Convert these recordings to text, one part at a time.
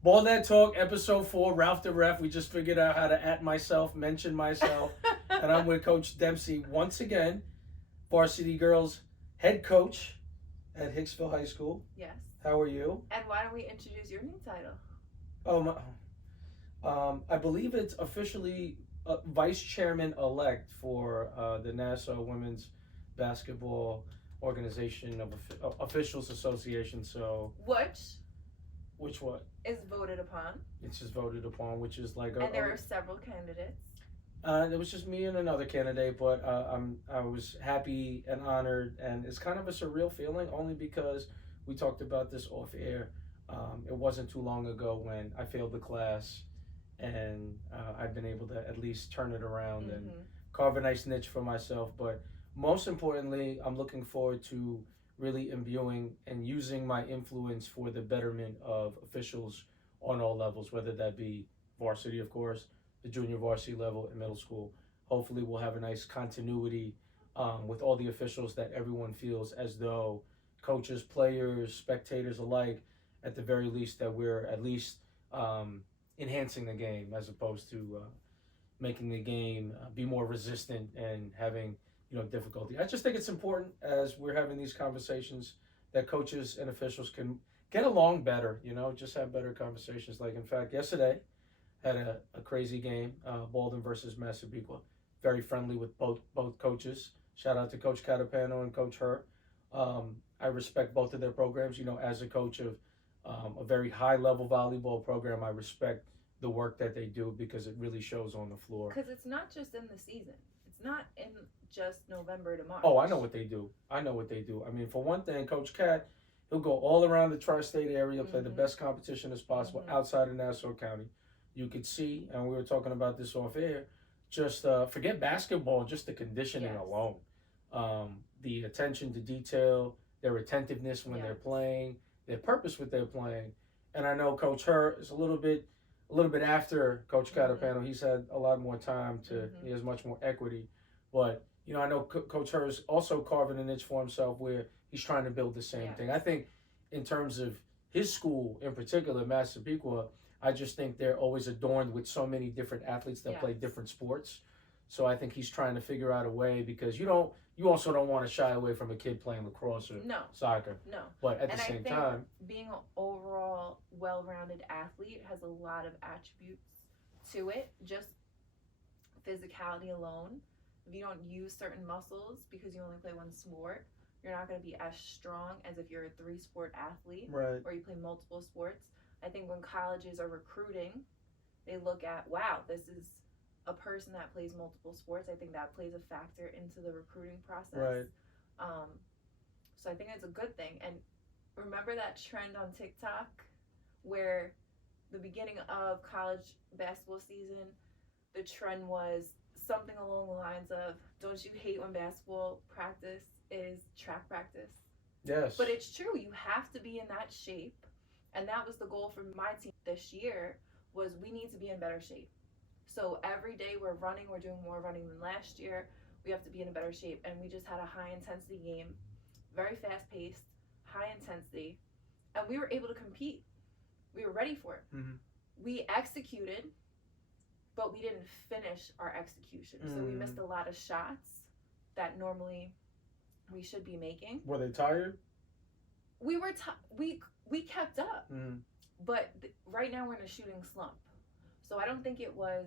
Ball That Talk, episode 4, Ralph the Ref. We just figured out how to mention myself. And I'm with Coach Dempsey once again, varsity girls head coach at Hicksville High School. Yes. How are you? And why don't we introduce your new title? Oh, I believe it's officially vice chairman elect for the Nassau Women's Basketball Organization of Officials Association. So, which what? Is voted upon. It's just voted upon, which is like and there are several candidates. It was just me and another candidate, but I was happy and honored, and it's kind of a surreal feeling, only because we talked about this off air. It wasn't too long ago when I failed the class, and I've been able to at least turn it around and carve a nice niche for myself. But most importantly, I'm looking forward to really imbuing and using my influence for the betterment of officials on all levels, whether that be varsity, of course, the junior varsity level, and middle school. Hopefully, we'll have a nice continuity with all the officials, that everyone feels as though coaches, players, spectators alike, at the very least, that we're at least enhancing the game as opposed to making the game be more resistant and having difficulty. I just think it's important, as we're having these conversations, that coaches and officials can get along better. Just have better conversations. Like, in fact, yesterday had a crazy game, Baldwin versus Massapequa. Very friendly with both coaches. Shout out to Coach Catapano and Coach Hurt. I respect both of their programs. As a coach of a very high level volleyball program, I respect the work that they do, because it really shows on the floor. Because it's not just in the season. It's not in just November to March. Oh, I know what they do. I mean, for one thing, Coach Cat, he'll go all around the tri-state area, play the best competition as possible outside of Nassau County. You could see, and we were talking about this off air, just forget basketball, just the conditioning alone. The attention to detail, their attentiveness when they're playing, their purpose with their playing. And I know Coach Hurt is a little bit after Coach Catapano. He's had a lot more time to, he has much more equity. But, I know Coach Hurt is also carving a niche for himself where he's trying to build the same thing. I think in terms of his school in particular, Massapequa, I just think they're always adorned with so many different athletes that play different sports. So I think he's trying to figure out a way, because you also don't want to shy away from a kid playing lacrosse or soccer. No. But at the same time, being an overall well-rounded athlete has a lot of attributes to it. Just physicality alone. If you don't use certain muscles because you only play one sport, you're not going to be as strong as if you're a 3-sport athlete, right, or you play multiple sports. I think when colleges are recruiting, they look at, wow, this is a person that plays multiple sports. I think that plays a factor into the recruiting process. Right. So I think it's a good thing. And remember that trend on TikTok where the beginning of college basketball season, the trend was something along the lines of, don't you hate when basketball practice is track practice? Yes. But it's true. You have to be in that shape. And that was the goal for my team this year, was we need to be in better shape. So every day we're doing more running than last year. We have to be in a better shape. And we just had a high intensity game, very fast paced, high intensity. And we were able to compete. We were ready for it. We executed, but we didn't finish our execution. So we missed a lot of shots that normally we should be making. Were they tired? We were we kept up, but right now we're in a shooting slump. So I don't think it was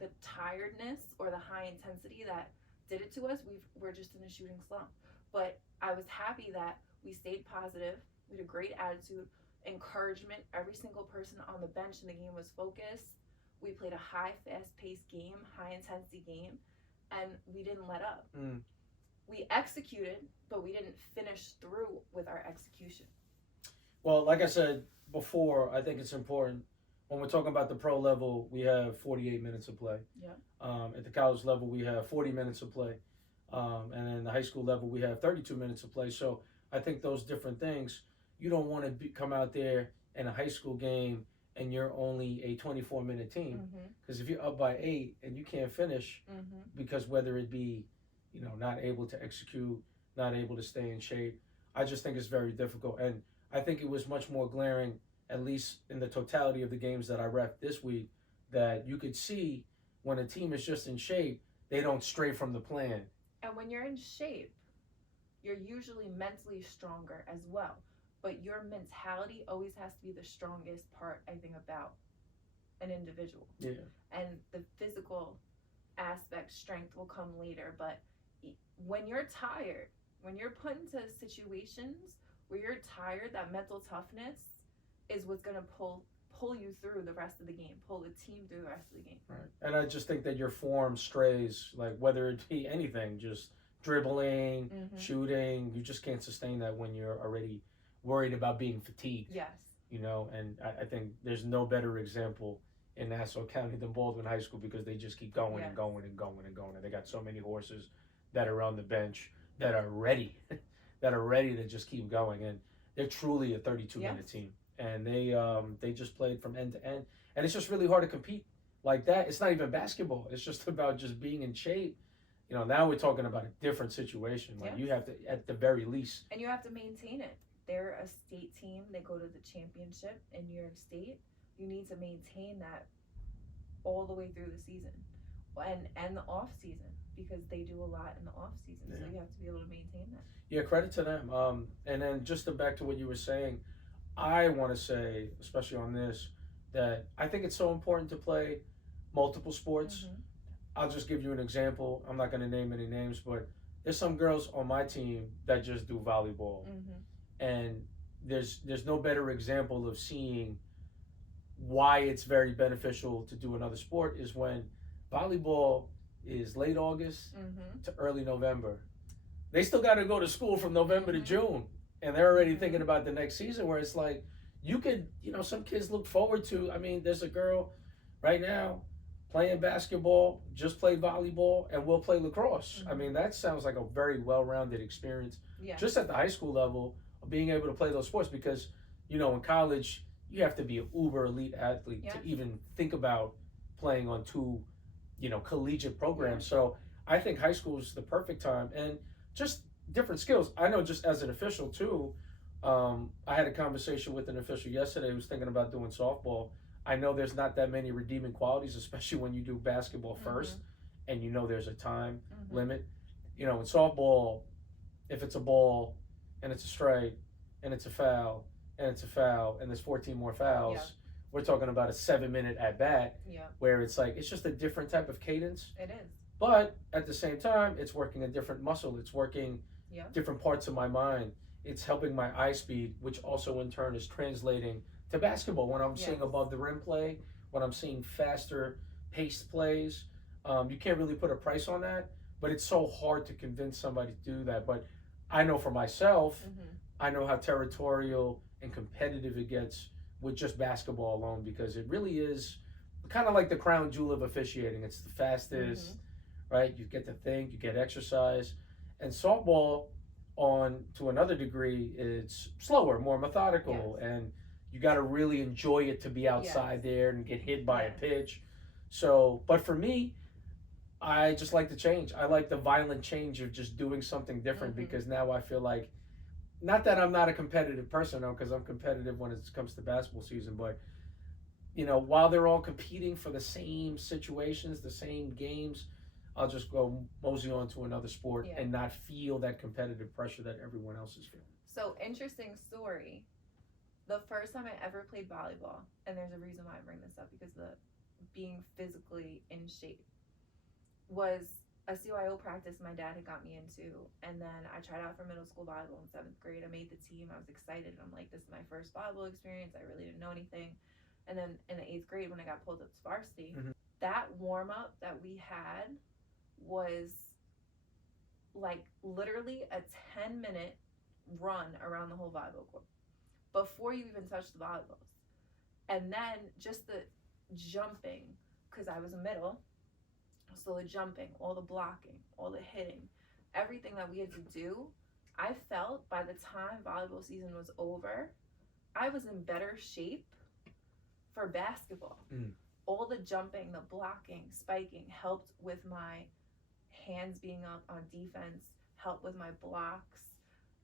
the tiredness or the high intensity that did it to us. We're just in a shooting slump. But I was happy that we stayed positive. We had a great attitude, encouragement. Every single person on the bench in the game was focused. We played a high, fast-paced game, high-intensity game, and we didn't let up. We executed, but we didn't finish through with our execution. Well, like I said before, I think it's important, when we're talking about the pro level, we have 48 minutes of play. At the college level, we have 40 minutes of play. And then the high school level, we have 32 minutes of play. So I think those different things, you don't want to come out there in a high school game and you're only a 24-minute team. Because if you're up by 8 and you can't finish, because whether it be, not able to execute, not able to stay in shape, I just think it's very difficult. And I think it was much more glaring at least in the totality of the games that I ref this week, that you could see when a team is just in shape, they don't stray from the plan. And when you're in shape, you're usually mentally stronger as well. But your mentality always has to be the strongest part, I think, about an individual. Yeah. And the physical aspect, strength will come later. But when you're tired, when you're put into situations where you're tired, that mental toughness is what's going to pull you through the rest of the game, pull the team through the rest of the game. Right. And I just think that your form strays, like whether it be anything, just dribbling, shooting, you just can't sustain that when you're already worried about being fatigued. Yes. You know, and I think there's no better example in Nassau County than Baldwin High School, because they just keep going and going and going and going. And they got so many horses that are on the bench that are ready, to just keep going. And they're truly a 32-minute team. And they just played from end to end. And it's just really hard to compete like that. It's not even basketball. It's just about just being in shape. You know, now we're talking about a different situation. Like you have to, at the very least. And you have to maintain it. They're a state team. They go to the championship in New York State. You need to maintain that all the way through the season and the off season, because they do a lot in the off season. So you have to be able to maintain that. Yeah, credit to them. And then just back to what you were saying, I want to say, especially on this, that I think it's so important to play multiple sports. I'll just give you an example. I'm not going to name any names, but there's some girls on my team that just do volleyball. And there's no better example of seeing why it's very beneficial to do another sport is when volleyball is late August to early November. They still got to go to school from November to June, and they're already thinking about the next season, where it's like, you could, some kids look forward to, there's a girl right now playing basketball, just played volleyball, and will play lacrosse. That sounds like a very well-rounded experience, just at the high school level, of being able to play those sports, because, in college, you have to be an uber elite athlete to even think about playing on two, collegiate programs. So I think high school is the perfect time, and just different skills. I know, just as an official too, I had a conversation with an official yesterday who was thinking about doing softball. I know there's not that many redeeming qualities, especially when you do basketball first, and there's a time limit. In softball, if it's a ball and it's a strike and it's a foul and it's a foul and there's 14 more fouls, we're talking about a 7-minute at bat, where it's like, it's just a different type of cadence. It is. But at the same time, it's working a different muscle. It's working different parts of my mind. It's helping my eye speed, which also in turn is translating to basketball. When I'm seeing above the rim play, when I'm seeing faster paced plays, you can't really put a price on that, but it's so hard to convince somebody to do that. But I know for myself, I know how territorial and competitive it gets with just basketball alone, because it really is kind of like the crown jewel of officiating. It's the fastest, right? You get to think, you get exercise. And softball, on to another degree, it's slower, more methodical, and you got to really enjoy it to be outside there and get hit by a pitch. So, but for me, I just like the change. I like the violent change of just doing something different, because now I feel like, not that I'm not a competitive person, no, because I'm competitive when it comes to basketball season, but while they're all competing for the same situations, the same games, I'll just go mosey on to another sport and not feel that competitive pressure that everyone else is feeling. So, interesting story. The first time I ever played volleyball, and there's a reason why I bring this up, because the being physically in shape, was a CYO practice my dad had got me into, and then I tried out for middle school volleyball in 7th grade. I made the team. I was excited. I'm like, this is my first volleyball experience. I really didn't know anything. And then in the 8th grade, when I got pulled up to varsity, that warm-up that we had was like literally a 10-minute run around the whole volleyball court before you even touch the volleyballs. And then just the jumping, because I was a middle, so the jumping, all the blocking, all the hitting, everything that we had to do, I felt by the time volleyball season was over, I was in better shape for basketball. All the jumping, the blocking, spiking helped with my hands being up on defense, helped with my blocks.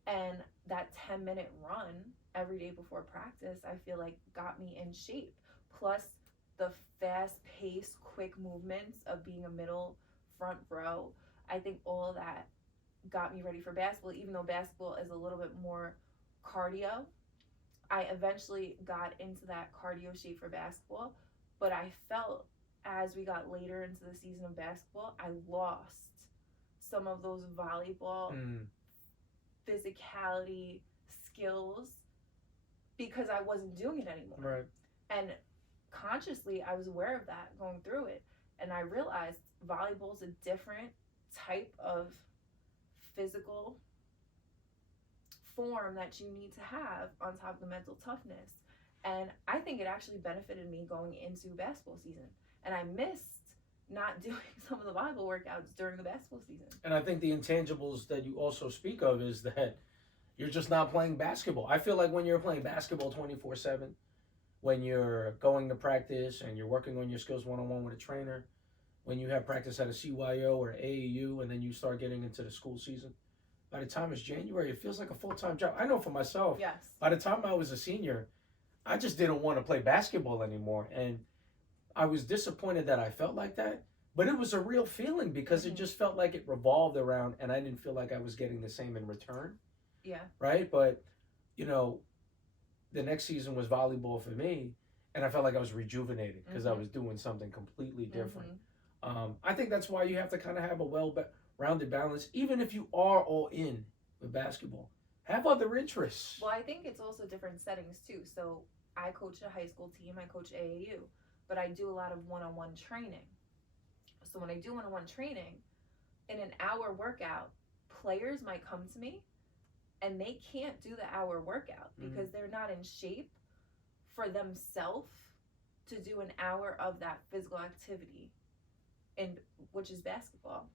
And that 10-minute run every day before practice, I feel like got me in shape. Plus the fast paced, quick movements of being a middle front row. I think all of that got me ready for basketball, even though basketball is a little bit more cardio. I eventually got into that cardio shape for basketball, but I felt as we got later into the season of basketball, I lost some of those volleyball physicality skills because I wasn't doing it anymore. Right. And consciously, I was aware of that going through it. And I realized volleyball is a different type of physical form that you need to have on top of the mental toughness. And I think it actually benefited me going into basketball season. And I missed not doing some of the volleyball workouts during the basketball season. And I think the intangibles that you also speak of is that you're just not playing basketball. I feel like when you're playing basketball 24/7, when you're going to practice and you're working on your skills one-on-one with a trainer, when you have practice at a CYO or AAU, and then you start getting into the school season, by the time it's January, it feels like a full-time job. I know for myself, yes. By the time I was a senior, I just didn't want to play basketball anymore. And I was disappointed that I felt like that, but it was a real feeling because it just felt like it revolved around, and I didn't feel like I was getting the same in return. Yeah. Right? But, you know, the next season was volleyball for me, and I felt like I was rejuvenated because I was doing something completely different. I think that's why you have to kind of have a well-rounded balance, even if you are all in with basketball. Have other interests. Well, I think it's also different settings too. So I coach a high school team, I coach AAU, but I do a lot of one-on-one training. So when I do one-on-one training, in an hour workout, players might come to me and they can't do the hour workout because they're not in shape for themselves to do an hour of that physical activity, which is basketball.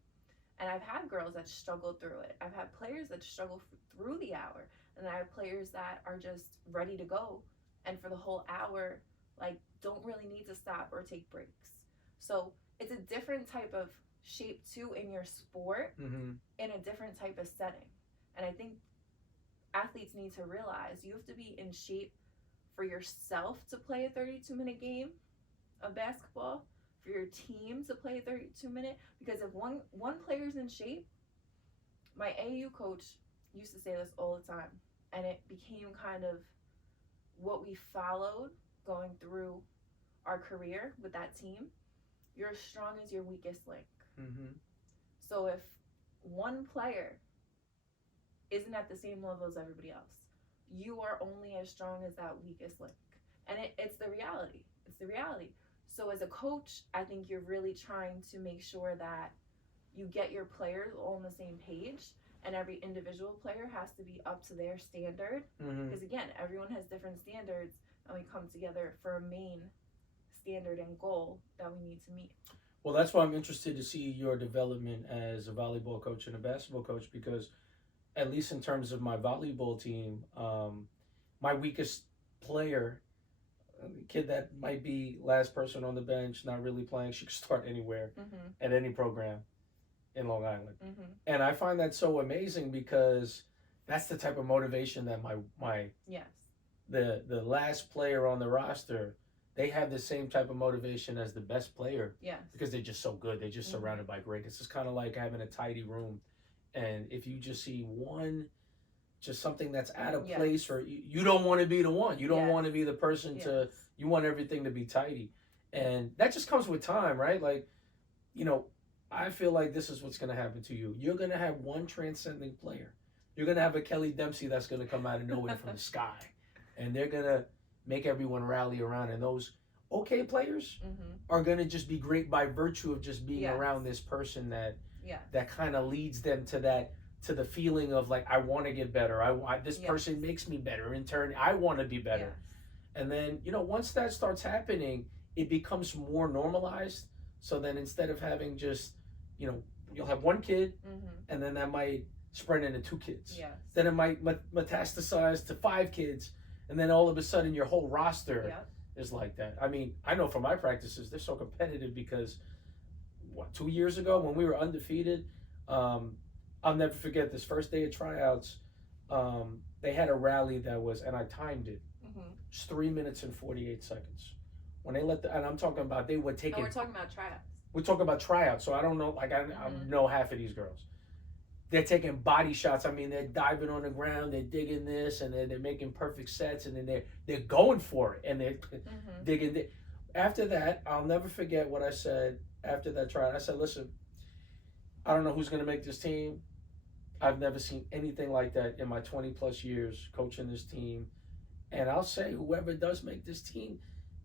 And I've had girls that struggle through it. I've had players that struggle through the hour. And I have players that are just ready to go. And for the whole hour, like, don't really need to stop or take breaks. So it's a different type of shape too in your sport, in a different type of setting. And I think athletes need to realize you have to be in shape for yourself to play a 32-minute game of basketball, for your team to play a 32-minute, because if one player's in shape, my AU coach used to say this all the time, and it became kind of what we followed going through our career with that team. You're as strong as your weakest link. So if one player isn't at the same level as everybody else, you are only as strong as that weakest link. And it's the reality. It's the reality. So as a coach, I think you're really trying to make sure that you get your players all on the same page, and every individual player has to be up to their standard. Because again, everyone has different standards, and we come together for a main standard and goal that we need to meet. Well, that's why I'm interested to see your development as a volleyball coach and a basketball coach, because at least in terms of my volleyball team, my weakest player, the kid that might be last person on the bench, not really playing, she could start anywhere at any program in Long Island. And I find that so amazing because that's the type of motivation that my the last player on the roster, they have the same type of motivation as the best player. Because they're just so good. They're just surrounded by greatness. It's kind of like having a tidy room. And if you just see just something that's out of place, or you don't want to be the one. You don't want to be the person you want everything to be tidy. And that just comes with time, right? Like, you know, I feel like this is what's going to happen to you. You're going to have one transcending player. You're going to have a Kelly Dempsey that's going to come out of nowhere from the sky. And they're going to make everyone rally around. And those okay players are going to just be great by virtue of just being around this person that kind of leads them to the feeling of like, I want to get better. This person makes me better. In turn, I want to be better. And then, you know, once that starts happening, it becomes more normalized. So then instead of having just, you know, you'll have one kid and then that might spread into 2 kids. Then it might metastasize to 5 kids. And then all of a sudden your whole roster is like that. I mean, I know for my practices, they're so competitive because 2 years ago when we were undefeated, I'll never forget this first day of tryouts. they had a rally that was, and I timed it, Mm-hmm. it's 3 minutes and 48 seconds. When they and I'm talking about, they were taking. And we're talking about tryouts. We're talking about tryouts, so I don't know, like, I know half of these girls. They're taking body shots. I mean, they're diving on the ground, they're digging this, and they're making perfect sets, and then they're going for it, and they're digging. After that, I'll never forget what I said after that tryout. I said, listen, I don't know who's going to make this team. I've never seen anything like that in my 20 plus years coaching this team. And I'll say, whoever does make this team,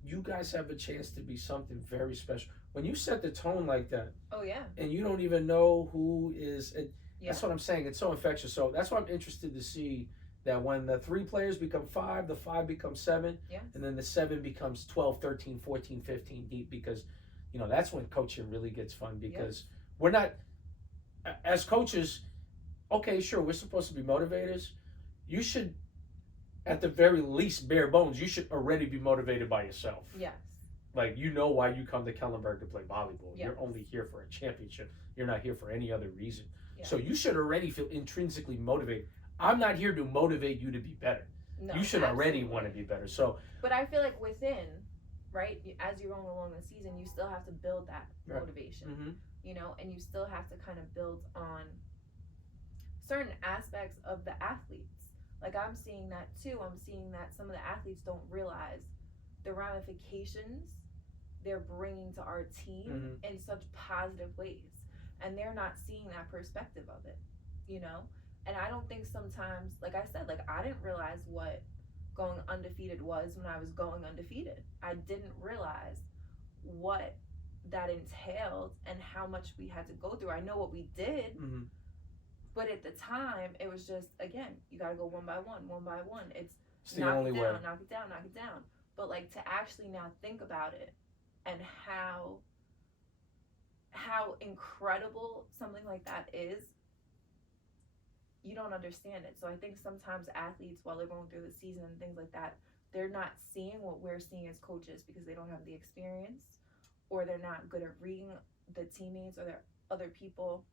you guys have a chance to be something very special. When you set the tone like that, oh yeah, and you don't even know who is, yeah. That's what I'm saying. It's so infectious. So that's why I'm interested to see that when the 3 players become 5, the 5 becomes 7, yes. and then the 7 becomes 12, 13, 14, 15 deep, because, you know, that's when coaching really gets fun, because we're not, as coaches, okay, sure, we're supposed to be motivators. You should, at the very least, bare bones, you should already be motivated by yourself. Yes. Like, you know why you come to Kellenberg to play volleyball. Yes. You're only here for a championship. You're not here for any other reason. Yes. So you should already feel intrinsically motivated. I'm not here to motivate you to be better. No, you should already want to be better. So, but I feel like within, right, as you're going along the season, you still have to build that motivation, mm-hmm. you know, and you still have to kind of build on certain aspects of the athletes. Like, I'm seeing that too. I'm seeing that some of the athletes don't realize the ramifications they're bringing to our team in such positive ways, and they're not seeing that perspective of it, you know. And I don't think sometimes, like I said, like, I didn't realize what going undefeated was when I was going undefeated. I didn't realize what that entailed and how much we had to go through. I know what we did, but at the time it was just, again, you got to go one by one. It's the only way. Knock it down. But like, to actually now think about it and how incredible something like that is, you don't understand it. So I think sometimes athletes, while they're going through the season and things like that, they're not seeing what we're seeing as coaches because they don't have the experience, or they're not good at reading the teammates or their other people,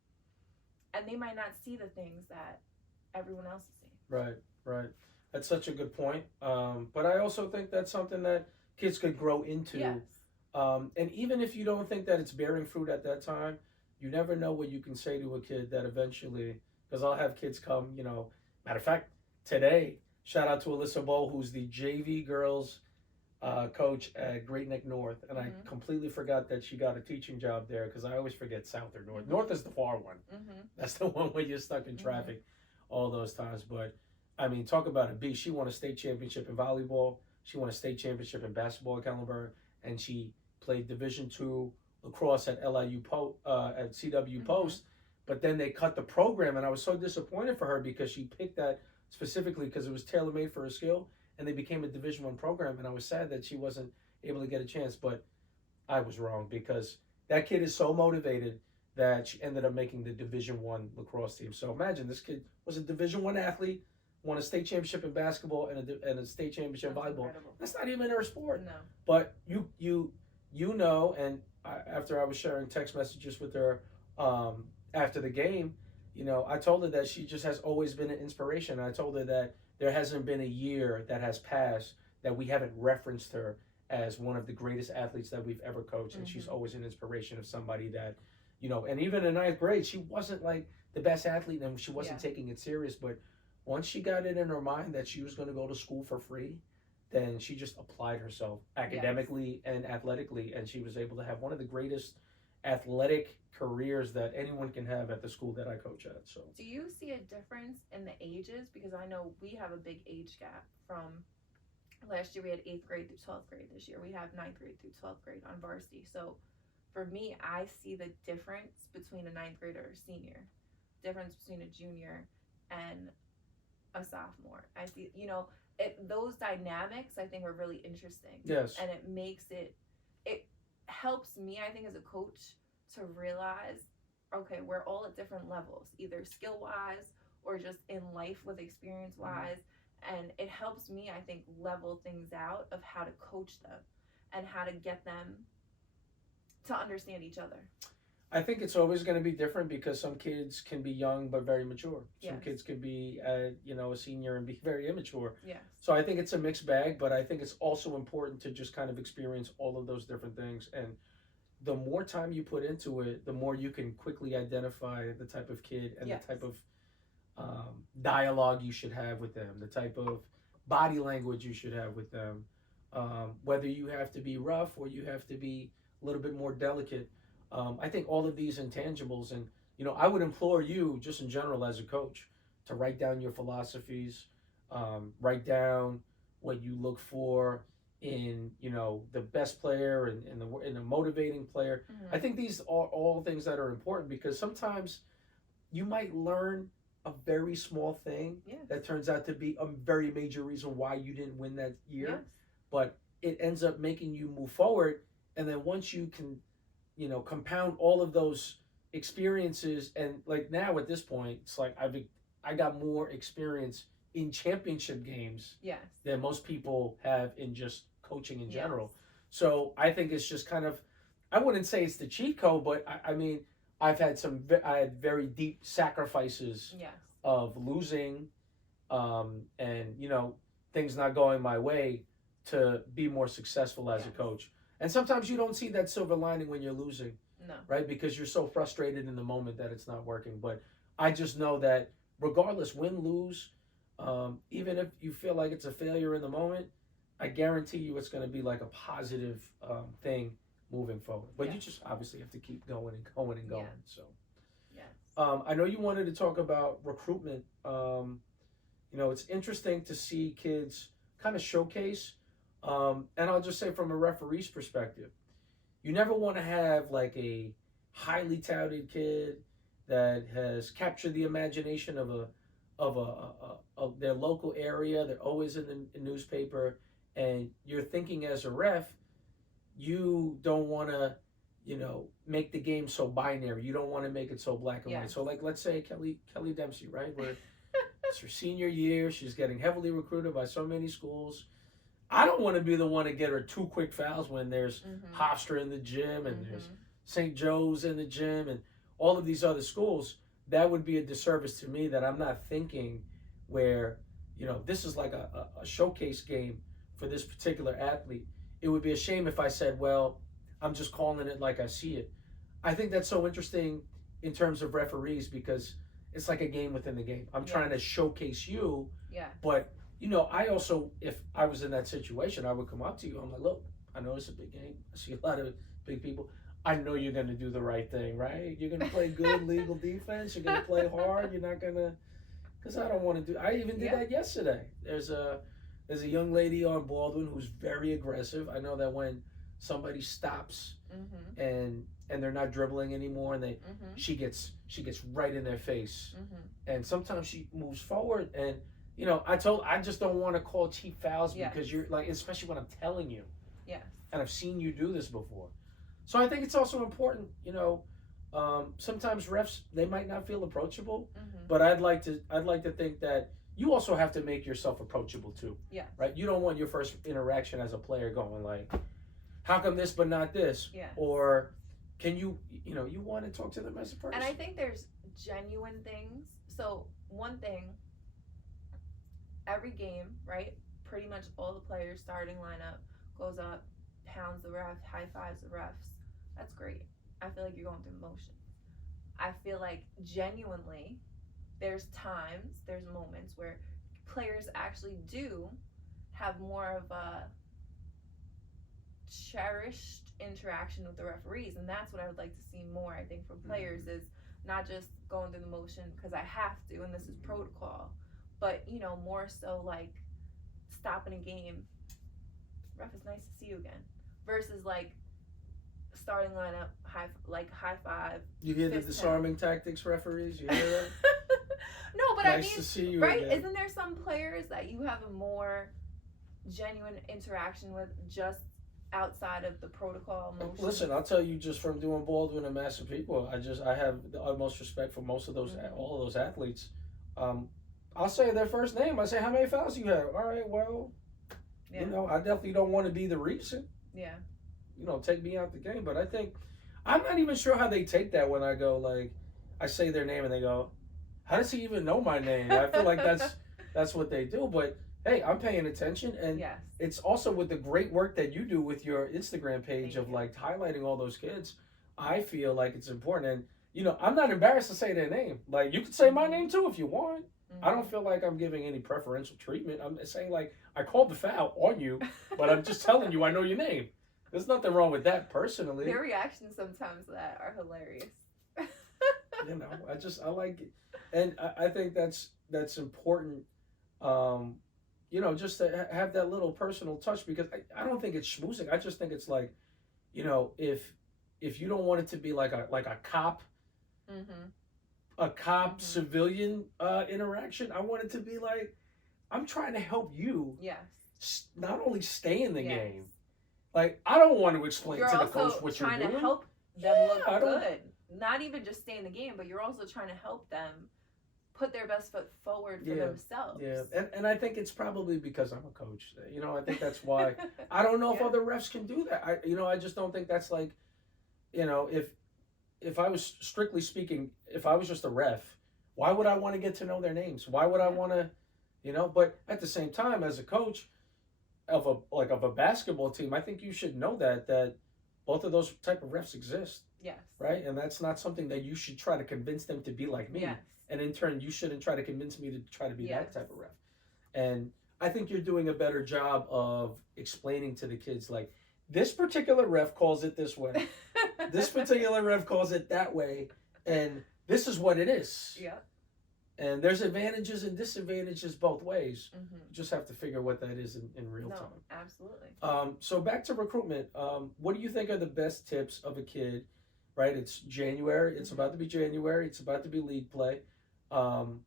and they might not see the things that everyone else is seeing. Right. That's such a good point. But I also think that's something that kids could grow into. Yes. And even if you don't think that it's bearing fruit at that time, you never know what you can say to a kid that eventually, because I'll have kids come, you know, matter of fact, today, shout out to Alyssa Bowl, who's the JV girls coach at Great Neck North. And I completely forgot that she got a teaching job there, because I always forget South or North. North is the far one. That's the one where you're stuck in traffic all those times. But, I mean, talk about a beast. She won a state championship in volleyball. She won a state championship in basketball at Kellenberg. And she played Division II lacrosse at LIU at CW Post. But then they cut the program, and I was so disappointed for her, because she picked that specifically because it was tailor-made for her skill, and they became a Division I program, and I was sad that she wasn't able to get a chance. But I was wrong, because that kid is so motivated that she ended up making the Division I lacrosse team. So imagine, this kid was a Division I athlete, won a state championship in basketball and a state championship in volleyball. Incredible. That's not even her sport. No. But you know, and after I was sharing text messages with her after the game, you know, I told her that she just has always been an inspiration. I told her that there hasn't been a year that has passed that we haven't referenced her as one of the greatest athletes that we've ever coached. And she's always an inspiration of somebody that, you know, and even in 9th grade, she wasn't like the best athlete, and she wasn't taking it serious. But once she got it in her mind that she was going to go to school for free, then she just applied herself academically and athletically, and she was able to have one of the greatest athletic careers that anyone can have at the school that I coach at. So, do you see a difference in the ages? Because I know we have a big age gap. From last year we had 8th grade through 12th grade. This year we have 9th grade through 12th grade on varsity. So for me, I see the difference between a 9th grader or senior, difference between a junior and a sophomore. I see, you know, those dynamics I think are really interesting. Yes. And it makes it helps me, I think, as a coach, to realize, okay, we're all at different levels, either skill wise or just in life with experience wise. And it helps me, I think, level things out of how to coach them and how to get them to understand each other. I think it's always going to be different because some kids can be young but very mature. Some kids can be, a senior and be very immature. Yes. So I think it's a mixed bag, but I think it's also important to just kind of experience all of those different things. And the more time you put into it, the more you can quickly identify the type of kid and the type of dialogue you should have with them, the type of body language you should have with them, whether you have to be rough or you have to be a little bit more delicate. I think all of these intangibles, and I would implore you, just in general as a coach, to write down your philosophies, write down what you look for in the best player and in a motivating player. Mm-hmm. I think these are all things that are important because sometimes you might learn a very small thing that turns out to be a very major reason why you didn't win that year, but it ends up making you move forward. And then once you can compound all of those experiences, and like now at this point, it's like I got more experience in championship games than most people have in just coaching in general. So I think it's just kind of, I wouldn't say it's the cheat code, but I mean, I had very deep sacrifices of losing, and things not going my way to be more successful as a coach. And sometimes you don't see that silver lining when you're losing, right? Because you're so frustrated in the moment that it's not working. But I just know that regardless, win, lose, even if you feel like it's a failure in the moment, I guarantee you it's going to be like a positive thing moving forward. But you just obviously have to keep going and going and going. So, I know you wanted to talk about recruitment. It's interesting to see kids kind of showcase. And I'll just say from a referee's perspective, you never want to have like a highly touted kid that has captured the imagination of their local area. They're always in the newspaper, and you're thinking as a ref, you don't want to, make the game so binary. You don't want to make it so black and white. So like, let's say Kelly Dempsey, right? Where it's her senior year, she's getting heavily recruited by so many schools. I don't want to be the one to get her 2 quick fouls when there's Hofstra in the gym and there's St. Joe's in the gym and all of these other schools. That would be a disservice to me that I'm not thinking where, this is like a showcase game for this particular athlete. It would be a shame if I said, well, I'm just calling it like I see it. I think that's so interesting in terms of referees because it's like a game within the game. I'm trying to showcase you, but I also, if I was in that situation, I would come up to you. I'm like, look, I know it's a big game. I see a lot of big people. I know you're going to do the right thing, right? You're going to play good legal defense. You're going to play hard. You're not going to, because I don't want to do, I even did that yesterday. There's a young lady on Baldwin who's very aggressive. I know that when somebody stops and they're not dribbling anymore and she gets right in their face. And sometimes she moves forward and, I just don't want to call cheap fouls because you're like, especially when I'm telling you. And I've seen you do this before. So I think it's also important, sometimes refs, they might not feel approachable, but I'd like to think that you also have to make yourself approachable too. Right? You don't want your first interaction as a player going like, how come this but not this? Or can you want to talk to them as a person? And I think there's genuine things. So one thing, every game, right? Pretty much all the players starting lineup goes up, pounds the ref, high fives the refs. That's great. I feel like you're going through the motions. I feel like genuinely there's moments where players actually do have more of a cherished interaction with the referees, and that's what I would like to see more. I think from players is not just going through the motion because I have to and this is protocol, but more so like stopping a game, ref, it's nice to see you again, versus like starting lineup, high five. You hear the disarming tactics referees? You hear that? No, but nice I mean, to see you right? again. Isn't there some players that you have a more genuine interaction with just outside of the protocol motion? Listen, I'll tell you, just from doing Baldwin and Massapequa, I have the utmost respect for most of those, all of those athletes. I'll say their first name. I say, how many fouls you have? All right, well, I definitely don't want to be the reason. Yeah. Take me out the game. But I think I'm not even sure how they take that when I go like, I say their name and they go, how does he even know my name? I feel like that's what they do. But hey, I'm paying attention, and Yes. it's also with the great work that you do with your Instagram page Thank of you. like highlighting all those kids. I feel like it's important, and I'm not embarrassed to say their name. Like you could say my name too if you want. I don't feel like I'm giving any preferential treatment. I'm saying like I called the foul on you, but I'm just telling you I know your name. There's nothing wrong with that personally. Their reactions sometimes to that are hilarious. I like it, and I think that's important. Um, just to have that little personal touch because I don't think it's schmoozing. I just think it's like, if you don't want it to be like a cop, Mm-hmm. a cop civilian interaction, I want it to be like I'm trying to help you. Yes. Not only stay in the Yes. game. Like I don't want to explain You're to the also coach what you're trying doing. to help them look I don't- good. Not even just stay in the game, but you're also trying to help them put their best foot forward for themselves. Yeah, and I think it's probably because I'm a coach. I think that's why. I don't know if other refs can do that. I just don't think that's like, if I was strictly speaking, if I was just a ref, why would I want to get to know their names? Why would I want to, But at the same time, as a coach of a basketball team, I think you should know that both of those type of refs exist. Yes. Right, and that's not something that you should try to convince them to be like me. Yes. And in turn, you shouldn't try to convince me to try to be Yes. that type of ref. And I think you're doing a better job of explaining to the kids, like, this particular ref calls it this way. This particular ref calls it that way. And this is what it is. Yeah. And there's advantages and disadvantages both ways. Mm-hmm. You just have to figure what that is in real time. Absolutely. So back to recruitment. What do you think are the best tips of a kid? Right, it's January. It's about to be January. It's about to be league play. And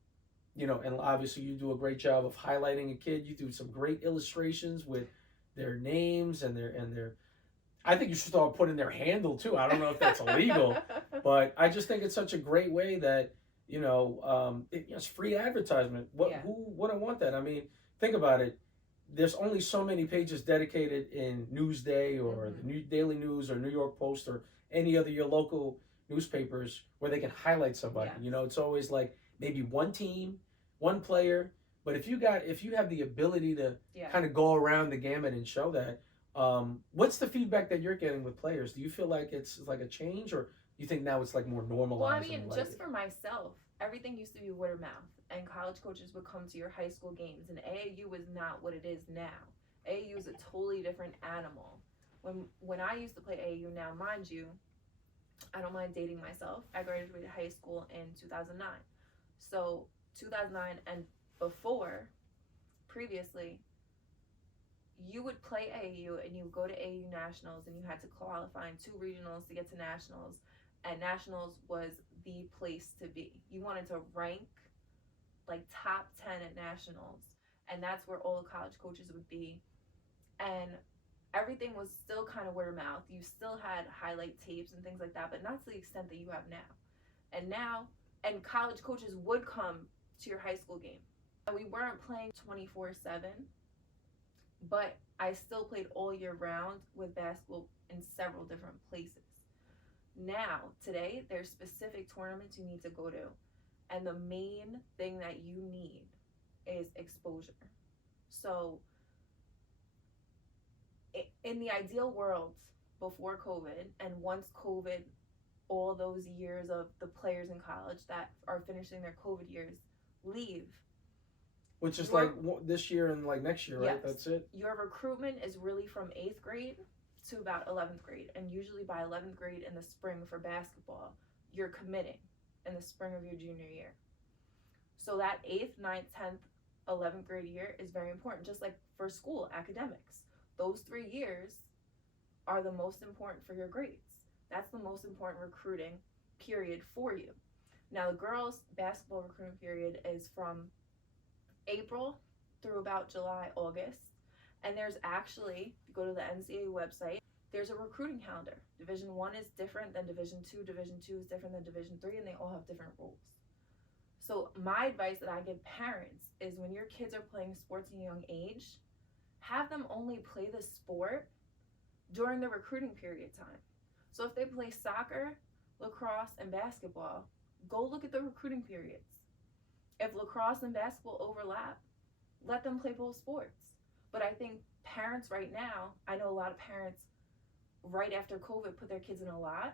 obviously you do a great job of highlighting a kid. You do some great illustrations with their names and their. I think you should start putting their handle too. I don't know if that's illegal, but I just think it's such a great way that it's free advertisement. Who wouldn't want that? I mean, think about it. There's only so many pages dedicated in Newsday or the New Daily News or New York Post or any other your local newspapers where they can highlight somebody. Yes. It's always like maybe one team, one player. But if you have the ability to kind of go around the gamut and show that, what's the feedback that you're getting with players? Do you feel like it's like a change, or you think now it's like more normalized? Well, I mean, just for myself, everything used to be word of mouth, and college coaches would come to your high school games, and AAU was not what it is now. AAU is a totally different animal. When I used to play AAU, now mind you, I don't mind dating myself. I graduated high school in 2009. So 2009 and previously, you would play AAU and you would go to AAU Nationals and you had to qualify in 2 regionals to get to Nationals. And Nationals was the place to be. You wanted to rank like top 10 at Nationals. And that's where all the college coaches would be. And everything was still kind of word of mouth. You still had highlight tapes and things like that, but not to the extent that you have now. And college coaches would come to your high school game. We weren't playing 24/7, but I still played all year round with basketball in several different places. Now, today, there's specific tournaments you need to go to, and the main thing that you need is exposure. So, in the ideal world, before COVID, and once COVID, all those years of the players in college that are finishing their COVID years leave. Which is like this year and like next year, right? Yes. That's it? Your recruitment is really from 8th grade to about 11th grade. And usually by 11th grade in the spring for basketball, you're committing in the spring of your junior year. So that 8th, 9th, 10th, 11th grade year is very important, just like for school, academics. Those 3 years are the most important for your grades. That's the most important recruiting period for you. Now, the girls' basketball recruiting period is from April through about July, August. And there's actually, if you go to the NCAA website, there's a recruiting calendar. Division 1 is different than Division 2. Division 2 is different than Division 3, and they all have different rules. So my advice that I give parents is when your kids are playing sports at a young age, have them only play the sport during the recruiting period time. So if they play soccer, lacrosse, and basketball, go look at the recruiting periods. If lacrosse and basketball overlap, let them play both sports. But I think parents right now, I know a lot of parents right after COVID put their kids in a lot.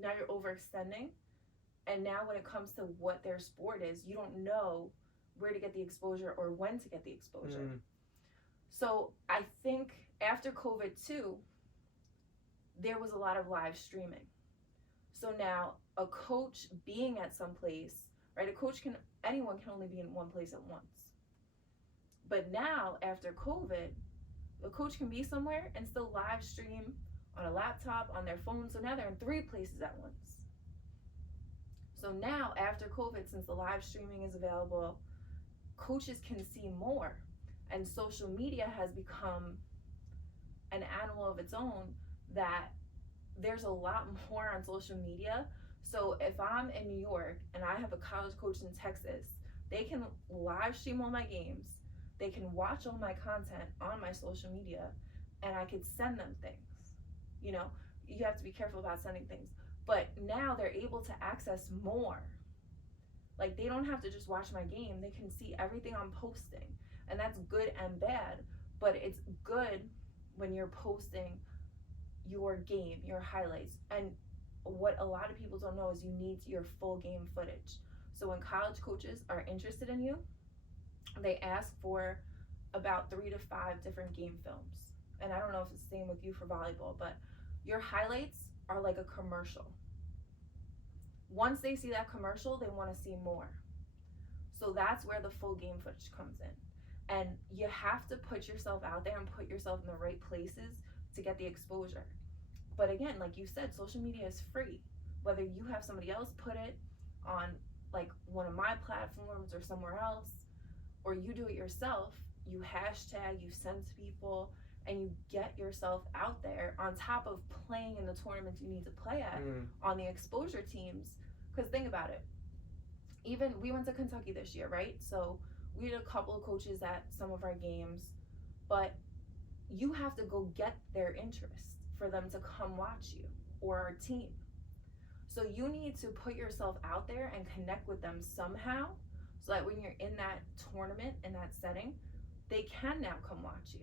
Now you're overextending. And now when it comes to what their sport is, you don't know where to get the exposure or when to get the exposure. So I think after COVID too, there was a lot of live streaming. So now a coach being at some place, right? Anyone can only be in one place at once. But now after COVID, a coach can be somewhere and still live stream on a laptop, on their phone. So now they're in 3 places at once. So now after COVID, since the live streaming is available, coaches can see more. And social media has become an animal of its own, that there's a lot more on social media. So if I'm in New York and I have a college coach in Texas, they can live stream all my games. They can watch all my content on my social media, and I could send them things. You know, you have to be careful about sending things. But now they're able to access more. Like, they don't have to just watch my game. They can see everything I'm posting. And that's good and bad. But it's good when you're posting your game, your highlights. And what a lot of people don't know is you need your full game footage. So when college coaches are interested in you, they ask for about 3 to 5 different game films. And I don't know if it's the same with you for volleyball, but your highlights are like a commercial. Once they see that commercial, they want to see more. So that's where the full game footage comes in. And you have to put yourself out there and put yourself in the right places to get the exposure. But again, like you said, social media is free. Whether you have somebody else put it on like one of my platforms or somewhere else, or you do it yourself, you hashtag, you send to people, and you get yourself out there on top of playing in the tournaments you need to play at on the exposure teams. Because think about it. Even we went to Kentucky this year, right? So we had a couple of coaches at some of our games, but you have to go get their interest for them to come watch you or our team. So you need to put yourself out there and connect with them somehow, so that when you're in that tournament, in that setting, they can now come watch you.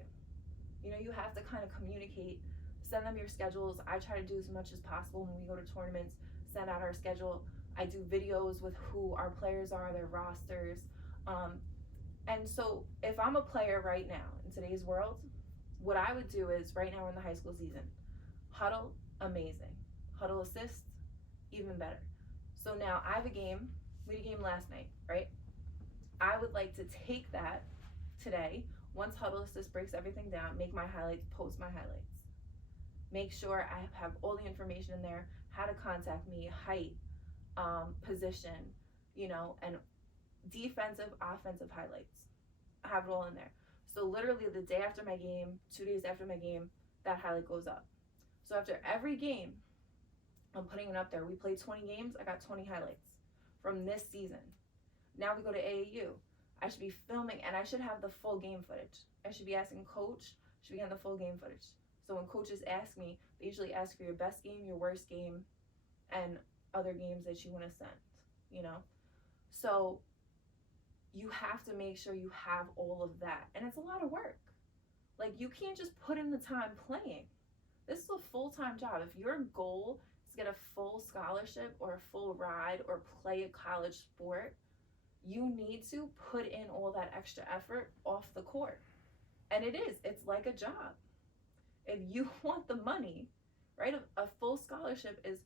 You know, you have to kind of communicate, send them your schedules. I try to do as much as possible when we go to tournaments, send out our schedule. I do videos with who our players are, their rosters. And so if I'm a player right now in today's world, what I would do is, right now we're in the high school season, huddle, amazing. Huddle assist, even better. So now I have a game, we had a game last night, right? I would like to take that today, once Huddle Assist breaks everything down, make my highlights, post my highlights. Make sure I have all the information in there, how to contact me, height, position, you know, and defensive, offensive highlights. I have it all in there. So literally the day after my game, 2 days after my game, that highlight goes up. So after every game, I'm putting it up there. We played 20 games, I got 20 highlights from this season. Now we go to AAU. I should be filming, and I should have the full game footage. I should be asking coach, should be getting the full game footage. So when coaches ask me, they usually ask for your best game, your worst game, and other games that you want to send, you know? So you have to make sure you have all of that. And it's a lot of work. Like, you can't just put in the time playing. This is a full-time job. If your goal is to get a full scholarship or a full ride or play a college sport, you need to put in all that extra effort off the court. And it's like a job. If you want the money, right? A full scholarship is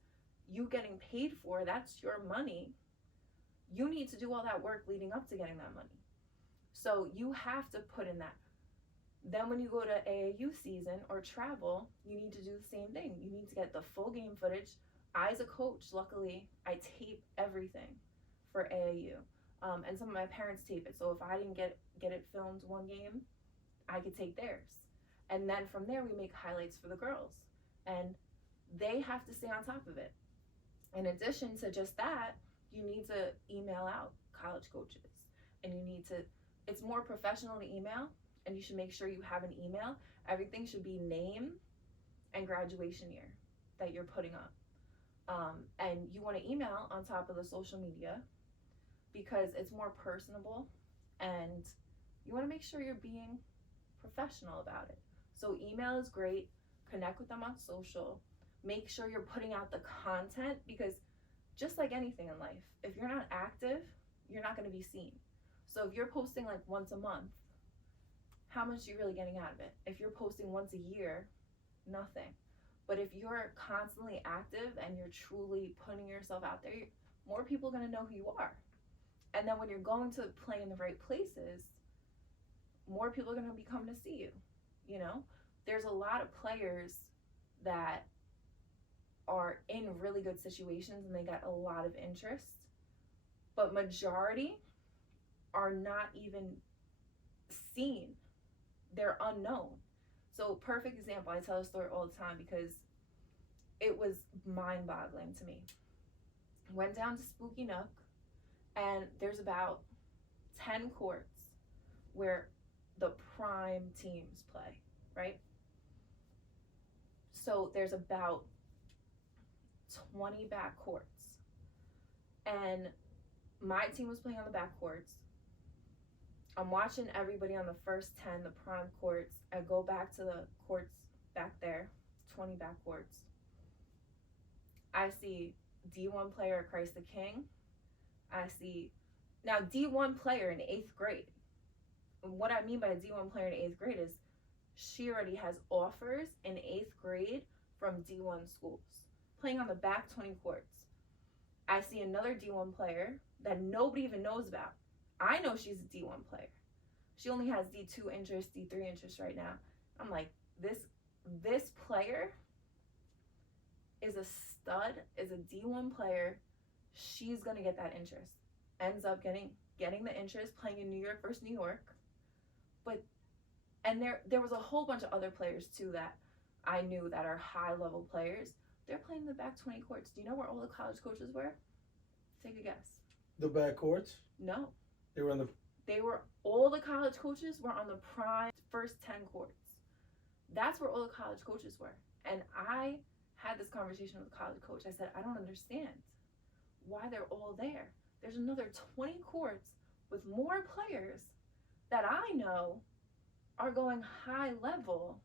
you getting paid for, that's your money. You need to do all that work leading up to getting that money. So you have to put in that. Then when you go to AAU season or travel, you need to do the same thing. You need to get the full game footage. I, as a coach, luckily, I tape everything for AAU. And some of my parents tape it. So if I didn't get it filmed one game, I could take theirs. And then from there, we make highlights for the girls. And they have to stay on top of it. In addition to just that, you need to email out college coaches. And it's more professional to email, and you should make sure you have an email. Everything should be name and graduation year. that you're putting up. And you want to email on top of the social media because it's more personable, and you want to make sure you're being professional about it. So email is great. Connect with them on social. Make sure you're putting out the content, because just like anything in life, if you're not active, you're not going to be seen. So if you're posting like once a month, how much are you really getting out of it? If you're posting once a year, nothing. But if you're constantly active and you're truly putting yourself out there, more people are going to know who you are. And then when you're going to play in the right places, more people are going to be coming to see you. You know, there's a lot of players that are in really good situations and they got a lot of interest, but majority are not even seen. They're unknown. So perfect example, I tell a story all the time because it was mind-boggling to me. Went down to Spooky Nook, and there's about 10 courts where the prime teams play, right? So there's about 20 back courts, and my team was playing on the back courts. I'm watching everybody on the first 10, the prime courts. I go back to the courts back there, 20 back courts. I see D1 player Christ the King. I see, now D1 player in 8th grade. What I mean by a D1 player in 8th grade is she already has offers in 8th grade from D1 schools, playing on the back 20 courts. I see another D1 player that nobody even knows about. I know she's a D1 player. She only has D2 interest, D3 interest right now. I'm like, this player is a stud, is a D1 player. She's gonna get that interest. Ends up getting the interest, playing in New York versus New York. And there was a whole bunch of other players too that I knew that are high level players. They're playing the back 20 courts. Do you know where all the college coaches were? Take a guess. The back courts? No. All the college coaches were on the prime first 10 courts. That's where all the college coaches were. And I had this conversation with a college coach. I said, I don't understand why they're all there. There's another 20 courts with more players that I know are going high level,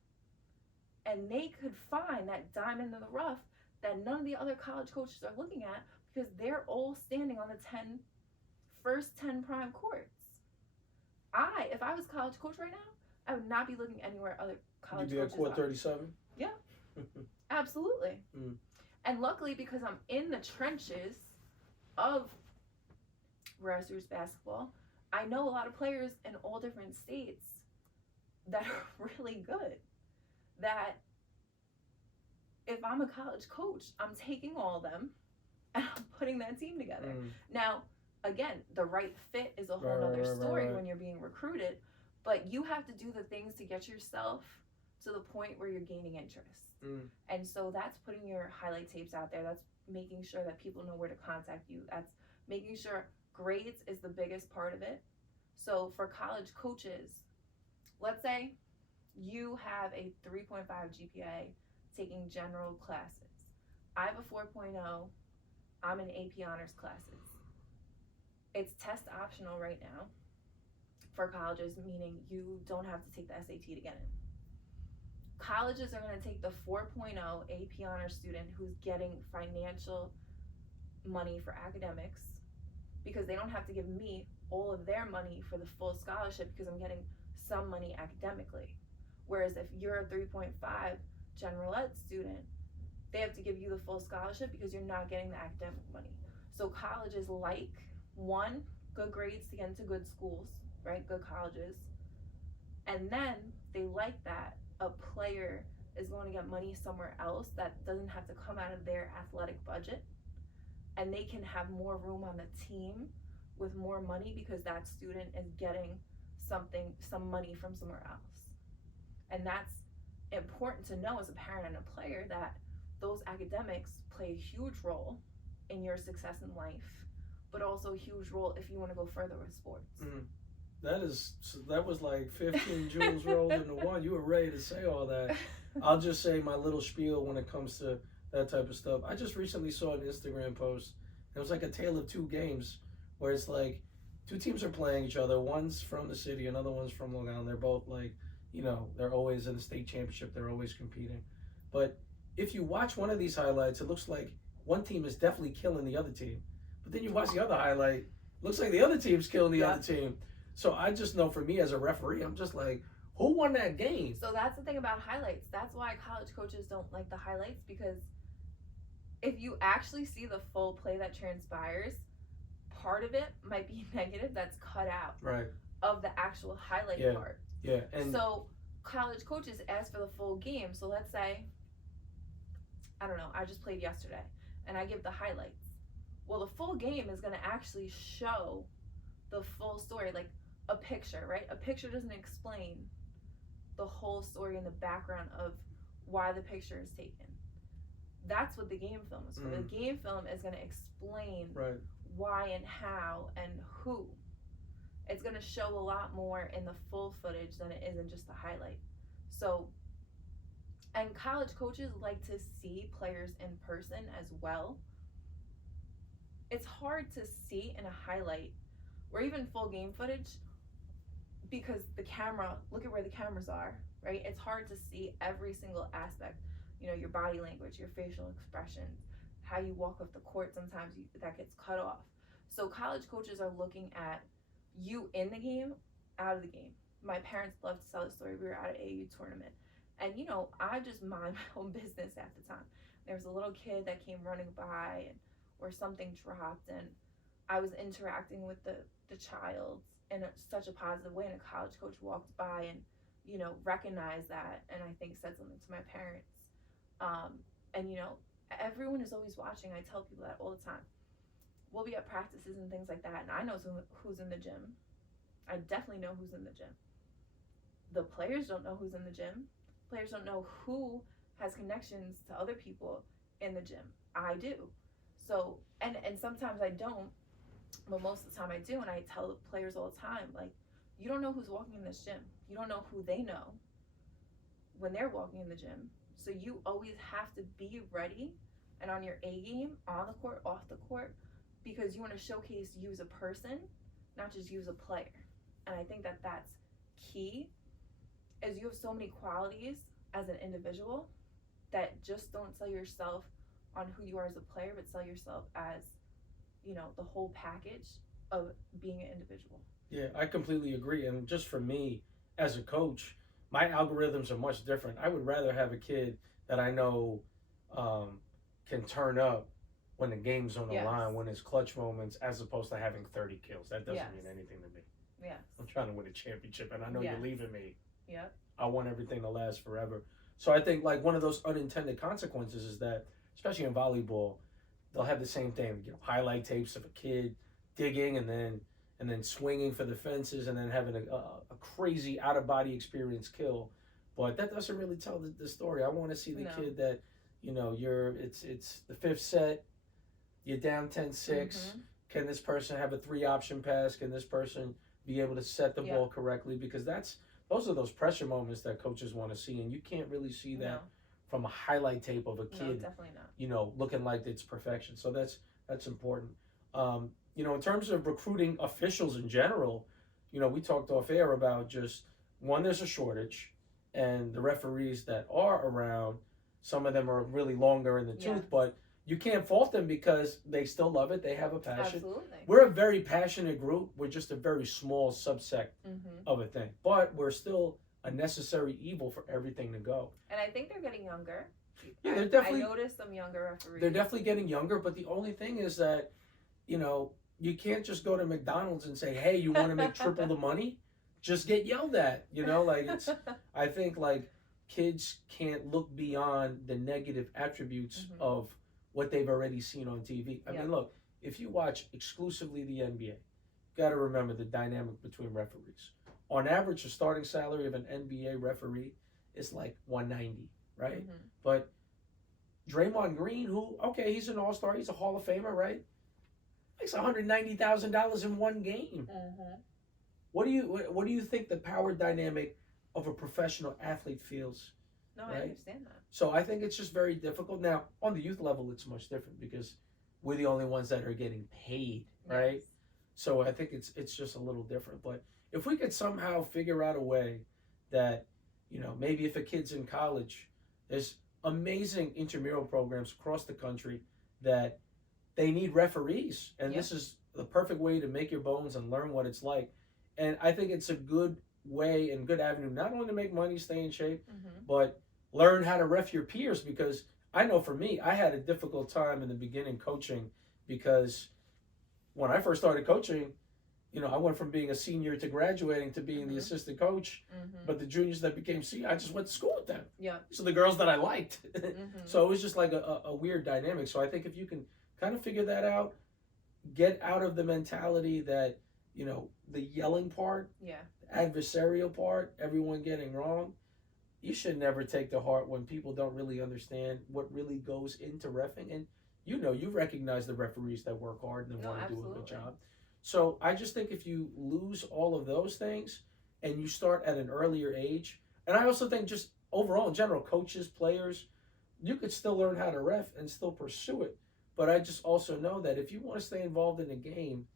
and they could find that diamond in the rough that none of the other college coaches are looking at, because they're all standing on the first 10 prime courts. If I was a college coach right now, I would not be looking anywhere other college coaches. You'd be at court 37? Yeah, absolutely. And luckily, because I'm in the trenches of grassroots basketball, I know a lot of players in all different states that are really good. That if I'm a college coach, I'm taking all of them and I'm putting that team together. Now, again, the right fit is a whole other story when you're being recruited, but you have to do the things to get yourself to the point where you're gaining interest. And so that's putting your highlight tapes out there. That's making sure that people know where to contact you. That's making sure grades is the biggest part of it. So for college coaches, let's say you have a 3.5 GPA taking general classes. I have a 4.0. I'm in AP honors classes. It's test optional right now for colleges, meaning you don't have to take the SAT to get in. Colleges are going to take the 4.0 AP honors student who's getting financial money for academics, because they don't have to give me all of their money for the full scholarship, because I'm getting some money academically. Whereas if you're a 3.5 general ed student, they have to give you the full scholarship because you're not getting the academic money. So colleges like, one, good grades to get into good schools, right? Good colleges. And then they like that a player is going to get money somewhere else that doesn't have to come out of their athletic budget, and they can have more room on the team with more money because that student is getting some money from somewhere else. And that's important to know as a parent and a player, that those academics play a huge role in your success in life, but also a huge role if you want to go further with sports. That was like 15 jewels rolled into one. You were ready to say all that. I'll just say my little spiel when it comes to that type of stuff. I just recently saw an Instagram post. It was like a tale of two games, where it's like two teams are playing each other. One's from the city, another one's from Long Island. They're both like, they're always in the state championship. They're always competing. But if you watch one of these highlights, it looks like one team is definitely killing the other team. But then you watch the other highlight, it looks like the other team's killing the other team. So I just know, for me as a referee, I'm just like, who won that game? So that's the thing about highlights. That's why college coaches don't like the highlights, because if you actually see the full play that transpires, part of it might be negative that's cut out of the actual highlight part. Yeah. And so college coaches ask for the full game. So let's say, I don't know, I just played yesterday and I give the highlights. Well, the full game is going to actually show the full story, like a picture, right? A picture doesn't explain the whole story in the background of why the picture is taken. That's what the game film is for. The game film is going to explain why and how and who. It's going to show a lot more in the full footage than it is in just the highlight. So, and college coaches like to see players in person as well. It's hard to see in a highlight or even full game footage, because the camera, look at where the cameras are, right? It's hard to see every single aspect. Your body language, your facial expressions, how you walk off the court, sometimes that gets cut off. So college coaches are looking at you in the game, out of the game. My parents love to tell the story. We were at an AAU tournament, and I just mind my own business half the time. There was a little kid that came running by, or something dropped, and I was interacting with the child in such a positive way, and a college coach walked by and recognized that, and I think said something to my parents. And everyone is always watching. I tell people that all the time. We'll be at practices and things like that, and I know who's in the gym. I definitely know who's in the gym. The players don't know who's in the gym. Players don't know who has connections to other people in the gym. I do. So, and sometimes I don't, but most of the time I do, and I tell the players all the time, like, you don't know who's walking in this gym. You don't know who they know when they're walking in the gym. So you always have to be ready and on your A game, on the court, off the court, because you want to showcase you as a person, not just you as a player. And I think that that's key, is you have so many qualities as an individual that just don't sell yourself on who you are as a player, but sell yourself as, the whole package of being an individual. Yeah, I completely agree. And just for me as a coach, my algorithms are much different. I would rather have a kid that I know can turn up when the game's on the line, when it's clutch moments, as opposed to having 30 kills. That doesn't mean anything to me. Yeah. I'm trying to win a championship, and I know you're leaving me. Yeah. I want everything to last forever. So I think like one of those unintended consequences is that, especially in volleyball, they'll have the same thing. Highlight tapes of a kid digging and then swinging for the fences and then having a crazy out-of-body experience kill. But that doesn't really tell the story. I want to see the kid that, it's the fifth set, you're down 10-6. Can this person have a 3-option pass? Can this person be able to set the ball correctly? Because those are those pressure moments that coaches want to see, and you can't really see that from a highlight tape of a kid. No, definitely not. Looking like it's perfection. So that's important. In terms of recruiting officials in general, we talked off air about just, one, there's a shortage, and the referees that are around, some of them are really longer in the tooth, but you can't fault them because they still love it. They have a passion. Absolutely. We're a very passionate group. We're just a very small subsect of a thing, but we're still a necessary evil for everything to go. And I think they're getting younger. Yeah, they're definitely. I noticed some younger referees. They're definitely getting younger, but the only thing is that, you can't just go to McDonald's and say, "Hey, you want to make triple the money?" Just get yelled at. I think like kids can't look beyond the negative attributes of what they've already seen on TV. I mean, look, if you watch exclusively the NBA, you got to remember the dynamic between referees. On average, the starting salary of an NBA referee is like $190, right? But Draymond Green, he's an all-star, he's a Hall of Famer, right? Makes $190,000 in one game. What do you think the power dynamic of a professional athlete feels No, right? I understand that. So I think it's just very difficult. Now, on the youth level, it's much different because we're the only ones that are getting paid, right? Yes. So I think it's just a little different. But if we could somehow figure out a way that, maybe if a kid's in college, there's amazing intramural programs across the country that they need referees, and this is the perfect way to make your bones and learn what it's like. And I think it's a good way and good avenue not only to make money, stay in shape, but learn how to ref your peers. Because I know for me, I had a difficult time in the beginning coaching, because when I first started coaching, I went from being a senior to graduating to being the assistant coach. But the juniors that became senior, I just went to school with them. Yeah. So the girls that I liked. So it was just like a weird dynamic. So I think if you can kind of figure that out, get out of the mentality that, the yelling part, adversarial part, everyone getting wrong, you should never take to heart when people don't really understand what really goes into reffing. And you recognize the referees that work hard and want to do a good job. So I just think if you lose all of those things and you start at an earlier age, and I also think just overall in general, coaches, players, you could still learn how to ref and still pursue it. But I just also know that if you want to stay involved in a game,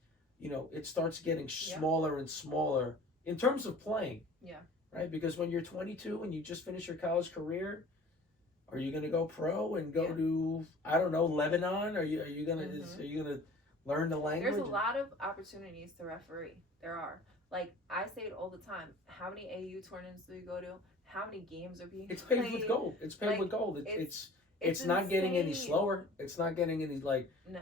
it starts getting smaller and smaller in terms of playing. Yeah. Right? Because when you're 22 and you just finished your college career, are you going to go pro and go to, I don't know, Lebanon? Are you going to learn the language? There's a lot of opportunities to referee. There are. Like, I say it all the time. How many AU tournaments do you go to? How many games are being played? It's played? paid with gold. It's paid with gold. It's not getting any slower. It's not getting any,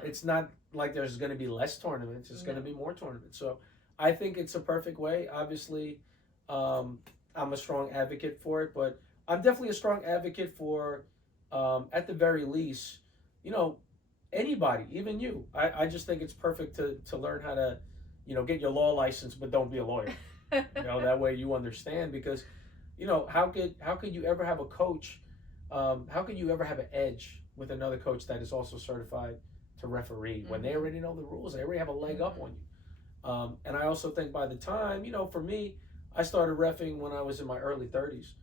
it's not like there's going to be less tournaments. It's going to be more tournaments. So I think it's a perfect way. Obviously, I'm a strong advocate for it, but I'm definitely a strong advocate for, at the very least, anybody, even you. I just think it's perfect to learn how to, get your law license, but don't be a lawyer. That way you understand, because, how could you ever have a coach? How could you ever have an edge with another coach that is also certified to referee when they already know the rules? They already have a leg up on you. And I also think by the time, for me, I started reffing when I was in my early 30s.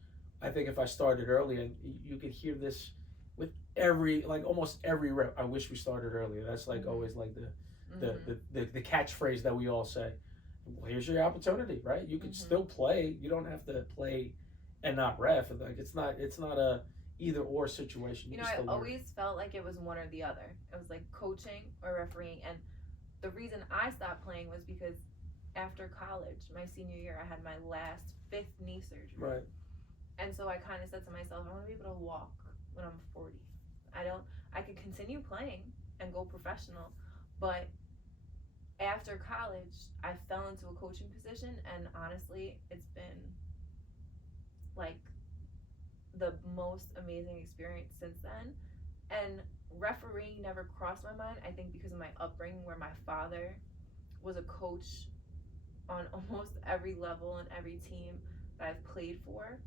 I think if I started early, and you could hear this with almost every rep, I wish we started earlier. That's always the catchphrase that we all say. Well, here's your opportunity, right? You can still play. You don't have to play and not ref. It's not a either or situation. I always felt like it was one or the other. It was like coaching or refereeing. And the reason I stopped playing was because after college, my senior year, I had my last 5th knee surgery. Right. And so I kind of said to myself, I want to be able to walk when I'm 40. I could continue playing and go professional, but after college, I fell into a coaching position, and honestly, it's been like the most amazing experience since then. And refereeing never crossed my mind, I think because of my upbringing, where my father was a coach on almost every level and every team that I've played for.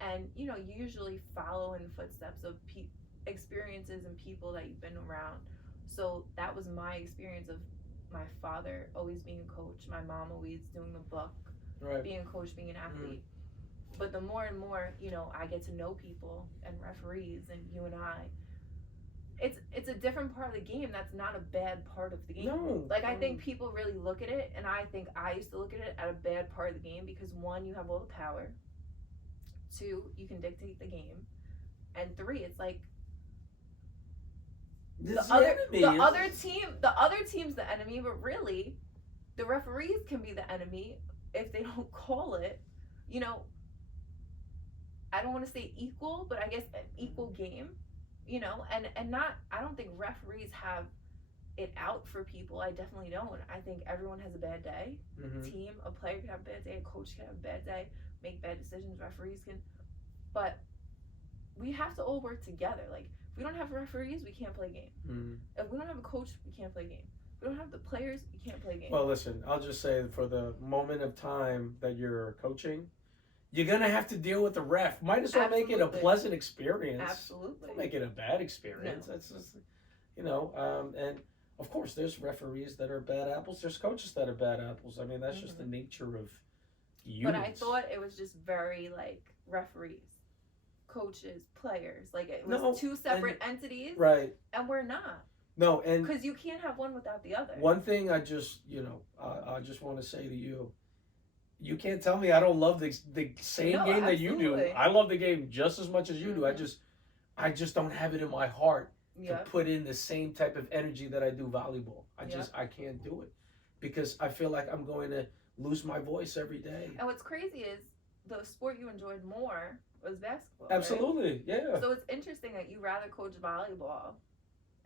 And you usually follow in footsteps of experiences and people that you've been around. So that was my experience of my father always being a coach, my mom always doing the book, being a coach, being an athlete. But the more and more, I get to know people and referees and you and I, it's a different part of the game. That's not a bad part of the game. No. I think people really look at it, and I think I used to look at it at a bad part of the game, because 1, you have all the power. 2, you can dictate the game. And 3, it's like the other team's the enemy, but really the referees can be the enemy if they don't call it, I don't want to say equal, but I guess an equal game, and not, I don't think referees have it out for people. I definitely don't. I think everyone has a bad day. A player can have a bad day, a coach can have a bad day, make bad decisions, referees can, but we have to all work together. If we don't have referees, we can't play a game. If we don't have a coach, we can't play a game. If we don't have the players, we can't play a game. Well, listen, I'll just say, for the moment of time that you're coaching, you're going to have to deal with the ref. Might as well make it a pleasant experience. Absolutely. Don't make it a bad experience. No. That's just, and of course there's referees that are bad apples. There's coaches that are bad apples. I mean, that's just the nature of units. But I thought it was just very referees. coaches, players. Like it was No, two separate entities, right? And we're not. No, and because you can't have one without the other. one thing I just I just want to say to you, you can't tell me I don't love the same No, game that you do. absolutely. I love the game just as much as you do. I just don't have it in my heart to Yep. put in the same type of energy that I do volleyball. I can't do it because I feel like I'm going to lose my voice every day. And what's crazy is the sport you enjoyed more was basketball. Right? Absolutely, yeah. So it's interesting that you rather coach volleyball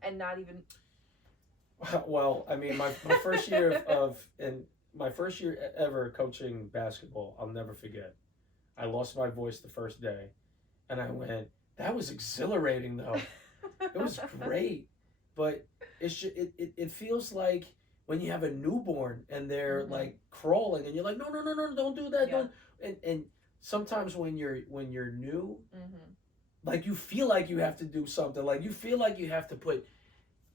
and not even. Well, I mean, my first year my first year ever coaching basketball, I'll never forget. I lost my voice the first day, and I went, that was exhilarating though. It was great, but it feels like when you have a newborn and they're like crawling and you're like, no, don't do that, don't. And sometimes when you're new, like you feel like you have to do something, like you feel like you have to put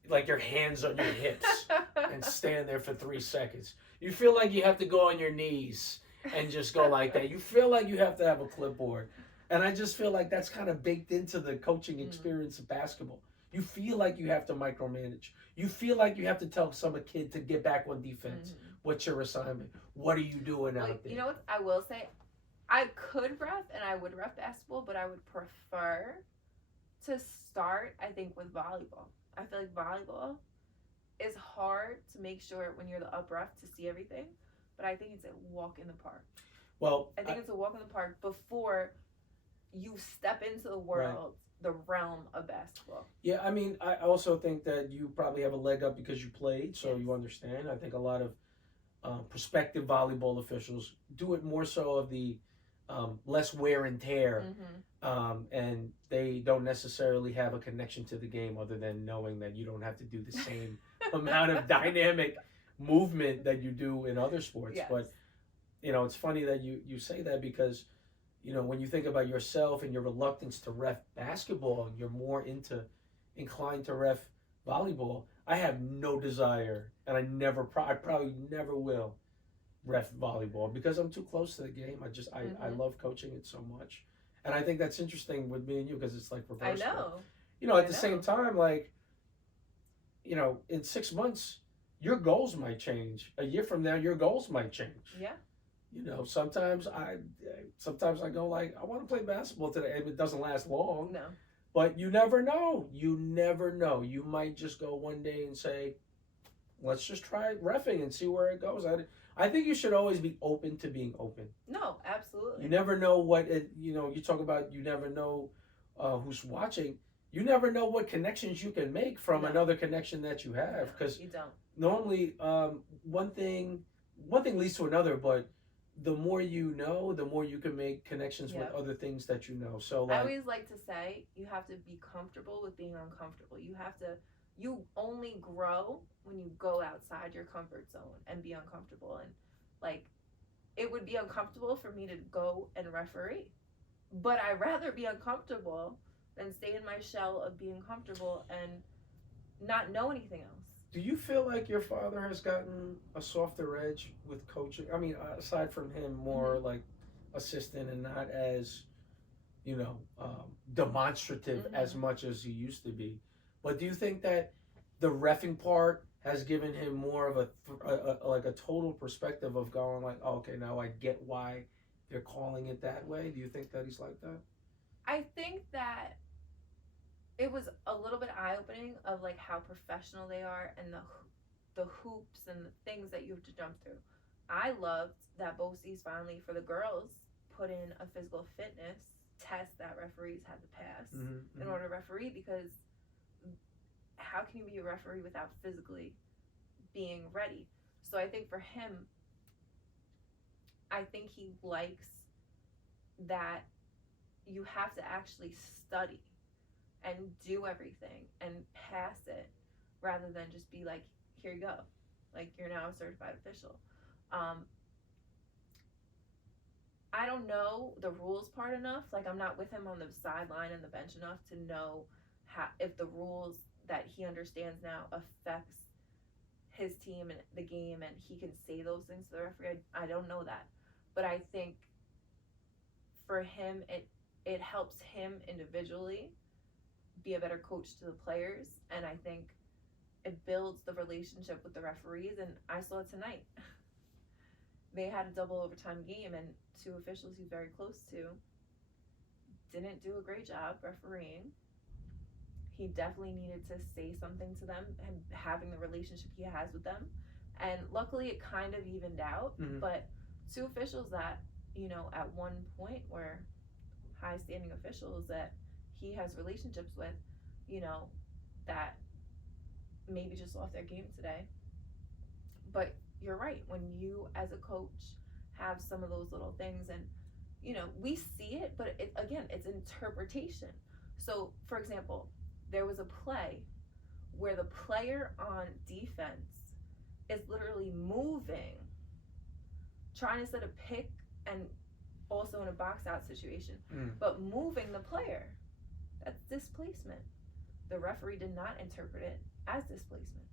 like your hands on your hips and stand there for 3 seconds. You feel like you have to go on your knees and just go like that. You feel like you have to have a clipboard. And I just feel like that's kind of baked into the coaching experience of basketball. You feel like you have to micromanage. You feel like you have to tell some kid to get back on defense. What's your assignment? What are you doing out there? You know what I will say? I could ref and I would ref basketball, but I would prefer to start, I think, with volleyball. I feel like volleyball is hard to make sure when you're the up ref to see everything, but I think it's a walk in the park. Well, I think it's a walk in the park before you step into the world, the realm of basketball. Yeah, I mean, I also think that you probably have a leg up because you played, so you understand. I think a lot of prospective volleyball officials do it more so of the less wear and tear, and they don't necessarily have a connection to the game other than knowing that you don't have to do the same amount of dynamic movement that you do in other sports. Yes. But, it's funny that you say that because, when you think about yourself and your reluctance to ref basketball, you're more inclined to ref volleyball. I have no desire, and I probably never will ref volleyball because I'm too close to the game. I love coaching it so much, and I think that's interesting with me and you because it's like reverse. I know. At the same time, like, in 6 months, your goals might change. A year from now, your goals might change. Yeah. Sometimes I go like, I want to play basketball today, and it doesn't last long. No. But you never know. You never know. You might just go one day and say, let's just try reffing and see where it goes. I think you should always be open to being open. No, absolutely. You never know what you talk about. You never know who's watching. You never know what connections you can make from another connection that you have. Because you don't. Normally, one thing leads to another, but the more you know, the more you can make connections with other things that you know. So I always like to say you have to be comfortable with being uncomfortable. You only grow when you go outside your comfort zone and be uncomfortable. And like, it would be uncomfortable for me to go and referee, but I'd rather be uncomfortable than stay in my shell of being comfortable and not know anything else. Do you feel like your father has gotten a softer edge with coaching? I mean, aside from him, more like assistant and not as, demonstrative as much as he used to be. But do you think that the reffing part has given him more of a total perspective of going like, oh, okay, now I get why they're calling it that way? Do you think that he's like that? I think that it was a little bit eye-opening of like how professional they are and the hoops and the things that you have to jump through. I loved that BOCES finally for the girls put in a physical fitness test that referees had to pass in order to referee, because how can you be a referee without physically being ready? So I think for him, I think he likes that you have to actually study and do everything and pass it rather than just be like, here you go, like you're now a certified official. I don't know the rules part enough. Like, I'm not with him on the sideline and the bench enough to know if the rules that he understands now affects his team and the game, and he can say those things to the referee. I don't know that, but I think for him it helps him individually be a better coach to the players, and I think it builds the relationship with the referees. And I saw it tonight. They had a double overtime game, and two officials he's very close to didn't do a great job refereeing. He definitely needed to say something to them, and having the relationship he has with them. And luckily it kind of evened out, but two officials that, you know, at one point were high standing officials that he has relationships with, you know, that maybe just lost their game today. But you're right, when you as a coach have some of those little things, and you know, we see it, but it, again, it's interpretation. So for example, there was a play where the player on defense is literally moving, trying to set a pick, and also in a box out situation, but moving the player. That's displacement. The referee did not interpret it as displacement.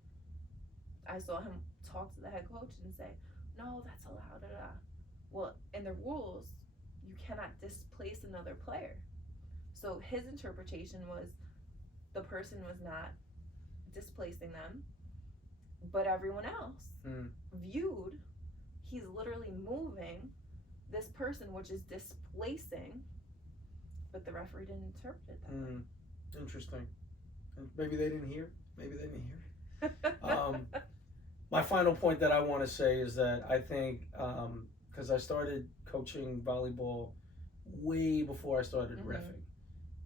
I saw him talk to the head coach and say, no, that's allowed. Well, in the rules, you cannot displace another player. So his interpretation was the person was not displacing them, but everyone else viewed he's literally moving this person, which is displacing, but the referee didn't interpret it that way. Interesting. And maybe they didn't hear. Maybe they didn't hear. My final point that I want to say is that I think, because I started coaching volleyball way before I started reffing,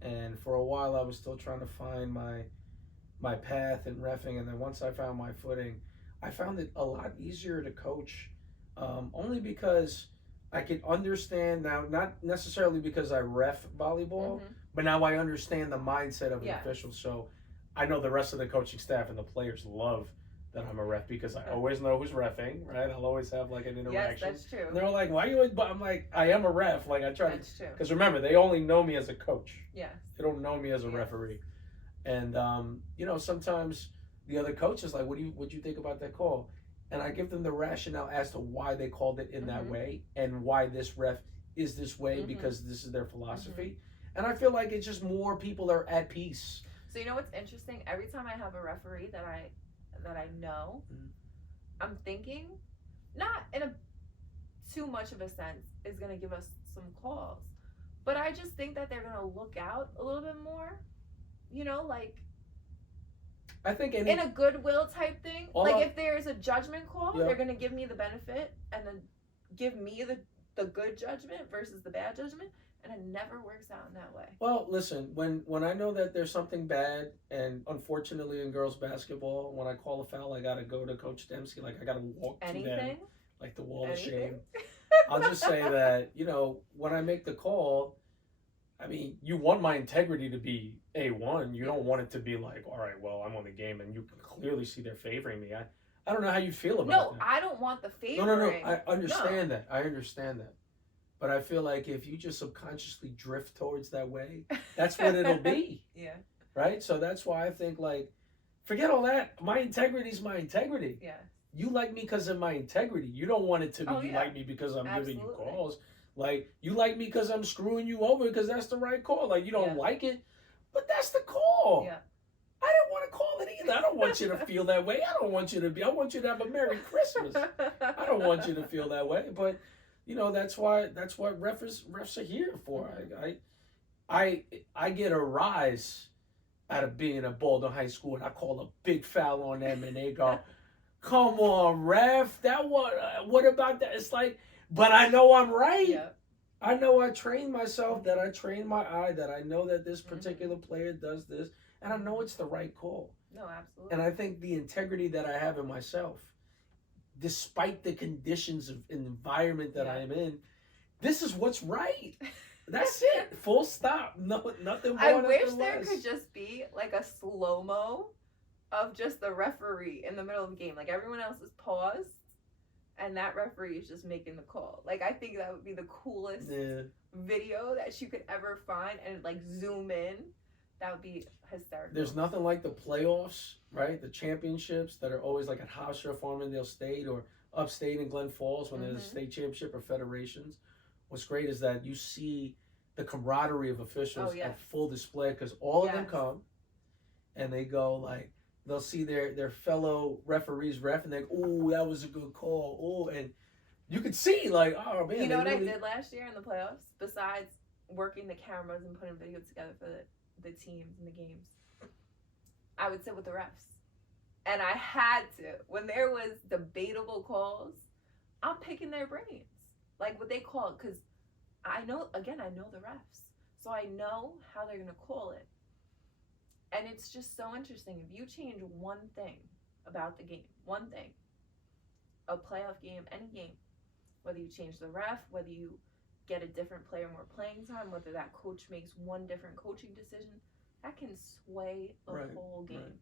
and for a while I was still trying to find my path in reffing, and then once I found my footing, I found it a lot easier to coach, only because I could understand now, not necessarily because I ref volleyball, but now I understand the mindset of an official. So I know the rest of the coaching staff and the players love that I'm a ref, because I always know who's reffing, right? I'll always have like an interaction. Yes, that's true. And they're like, why are you always, but I'm like, I am a ref. Like I try that's true. Because remember, they only know me as a coach. Yes. They don't know me as a referee. And, you know, sometimes the other coach is like, what do you think about that call? And I give them the rationale as to why they called it in that way, and why this ref is this way, because this is their philosophy. And I feel like it's just more people are at peace. So you know what's interesting? Every time I have a referee that I know, I'm thinking, not in a too much of a sense, is going to give us some calls, but I just think that they're going to look out a little bit more, you know, like I think in a goodwill type thing. Like if there's a judgment call, they're going to give me the benefit and then give me the good judgment versus the bad judgment. And it never works out in that way. Well, listen, when I know that there's something bad, and unfortunately in girls basketball, when I call a foul, I gotta go to Coach Dempsey, like I gotta walk to them, like the wall of shame. I'll just say that, you know, when I make the call, I mean, you want my integrity to be A1. You don't want it to be like, all right, well, I'm on the game and you can clearly see they're favoring me. I don't know how you feel about that. No, I don't want the favoring. No. I understand that. I understand that. But I feel like if you just subconsciously drift towards that way, that's what it'll be. Yeah. Right? So that's why I think, like, forget all that. My integrity is my integrity. Yeah. You like me because of my integrity. You don't want it to be you like me because I'm giving you calls. Like, you like me because I'm screwing you over because that's the right call. Like, you don't like it, but that's the call. Yeah. I didn't want to call it either. I don't want you to feel that way. I want you to have a Merry Christmas. I don't want you to feel that way, but... You know, that's what refs are here for. I get a rise out of being at Baldwin High School, and I call a big foul on them, and they go, "Come on, ref! What about that?" It's like, but I know I'm right. Yeah. I know I trained myself, that I trained my eye, that I know that this particular player does this, and I know it's the right call. No, absolutely. And I think the integrity that I have in myself, despite the conditions of environment that I'm in, this is what's right. That's it. Full stop. No, nothing more. I wish there could just be like a slow-mo of just the referee in the middle of the game. Like everyone else is paused and that referee is just making the call. Like I think that would be the coolest video that you could ever find, and like zoom in. That would be hysterical. There's nothing like the playoffs, right? The championships that are always like at Hofstra, Farmingdale State, or upstate in Glen Falls when there's a state championship or federations. What's great is that you see the camaraderie of officials Oh, yes. at full display, because all of them Yes. come and they go like, they'll see their fellow referees ref and they go, "Oh, that was a good call." Oh, and you could see like, oh man. You know what really... I did last year in the playoffs? Besides working the cameras and putting video together for the teams and the games, I would sit with the refs. And I had to. When there was debatable calls, I'm picking their brains. Like what they call it. Because I know the refs. So I know how they're going to call it. And it's just so interesting. If you change one thing about the game, one thing, a playoff game, any game, whether you change the ref, whether you get a different player more playing time, whether that coach makes one different coaching decision, that can sway a whole game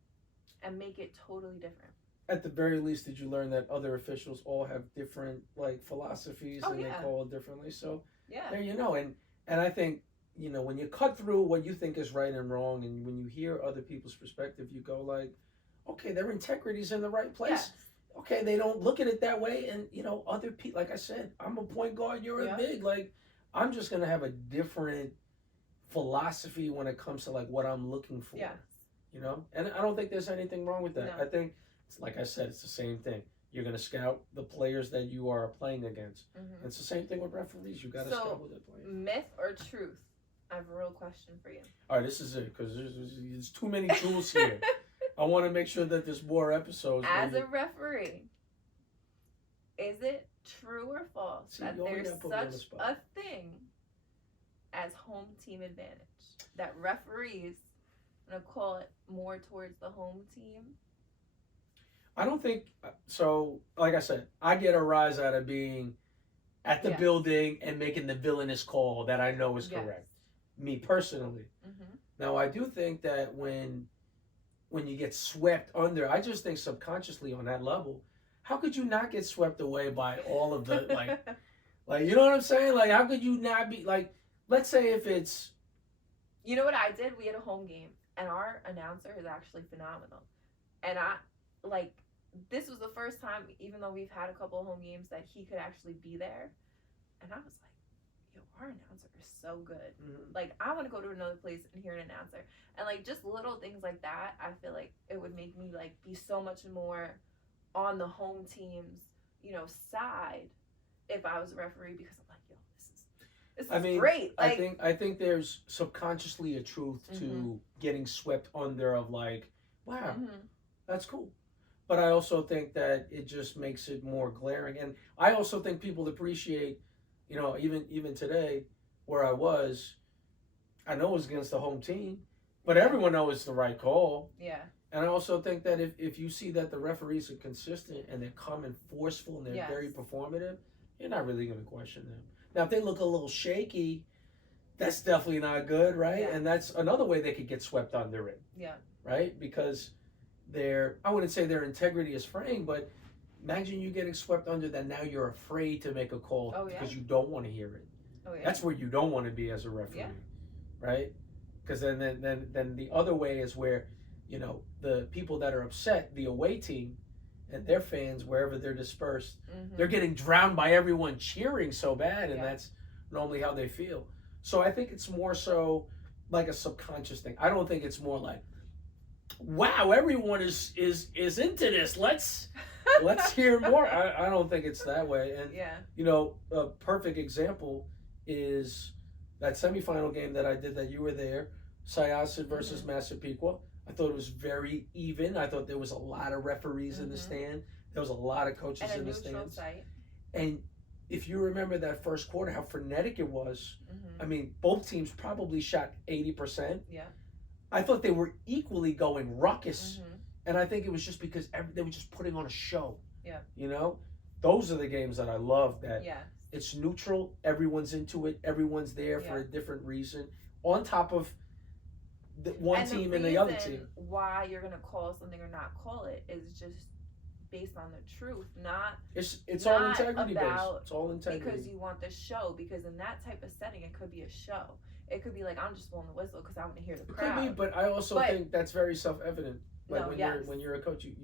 and make it totally different. At the very least, did you learn that other officials all have different like philosophies and they call it differently? So there you know. And I think, you know, when you cut through what you think is right and wrong, and when you hear other people's perspective, you go like, okay, their integrity's in the right place. Yes. Okay, they don't look at it that way. And, you know, other people, like I said, I'm a point guard, you're a big. Like, I'm just going to have a different philosophy when it comes to, like, what I'm looking for. Yes. You know? And I don't think there's anything wrong with that. No. I think, like I said, it's the same thing. You're going to scout the players that you are playing against. Mm-hmm. It's the same thing with referees. You got to scout with the players. Myth or truth? I have a real question for you. All right, this is it, because there's too many tools here. I want to make sure that there's more episodes. As a referee, is it true or false that there's such a thing as home team advantage? That referees, I'm going to call it more towards the home team? I don't think so. Like I said, I get a rise out of being at the building and making the villainous call that I know is correct. Me personally. Mm-hmm. Now, I do think that when you get swept under, I just think subconsciously on that level, how could you not get swept away by all of the, like, you know what I'm saying? Like, how could you not be, like, let's say if it's... You know what I did? We had a home game, and our announcer is actually phenomenal. And this was the first time, even though we've had a couple of home games, that he could actually be there. And I was like, yo, our announcer is so good. Mm-hmm. Like, I want to go to another place and hear an announcer. And, like, just little things like that, I feel like it would make me, like, be so much more on the home team's, you know, side if I was a referee, because I'm like, yo, this is great. Like, I think there's subconsciously a truth to getting swept under of, like, wow, that's cool. But I also think that it just makes it more glaring. And I also think people appreciate, you know, even today where I was, I know it was against the home team, but everyone knows it's the right call. Yeah. And I also think that if you see that the referees are consistent and they're calm and forceful and they're very performative, you're not really going to question them. Now, if they look a little shaky, that's definitely not good, right? Yeah. And that's another way they could get swept under it. Yeah. Right? Because I wouldn't say their integrity is fraying, but imagine you getting swept under that now you're afraid to make a call because you don't want to hear it. Oh, yeah. That's where you don't want to be as a referee, right? Because then the other way is where, you know, the people that are upset, the away team and their fans, wherever they're dispersed, they're getting drowned by everyone cheering so bad, and that's normally how they feel. So I think it's more so like a subconscious thing. I don't think it's more like, wow, everyone is into this. Let's hear more. I don't think it's that way. And you know, a perfect example is that semifinal game that I did that you were there, Syosset versus Massapequa. I thought it was very even. I thought there was a lot of referees in the stand. There was a lot of coaches in the stands. And if you remember that first quarter, how frenetic it was, I mean, both teams probably shot 80%. Yeah. I thought they were equally going ruckus, and I think it was just because they were just putting on a show. Yeah, you know, those are the games that I love. That it's neutral, everyone's into it, everyone's there for a different reason. On top of the one team and the other team. Why you're gonna call something or not call it is just based on the truth, not it's all integrity based. It's all integrity because you want the show. Because in that type of setting, it could be a show. It could be like, I'm just blowing the whistle because I want to hear the crowd. Could be, but I also think that's very self-evident. Like when you're a coach, you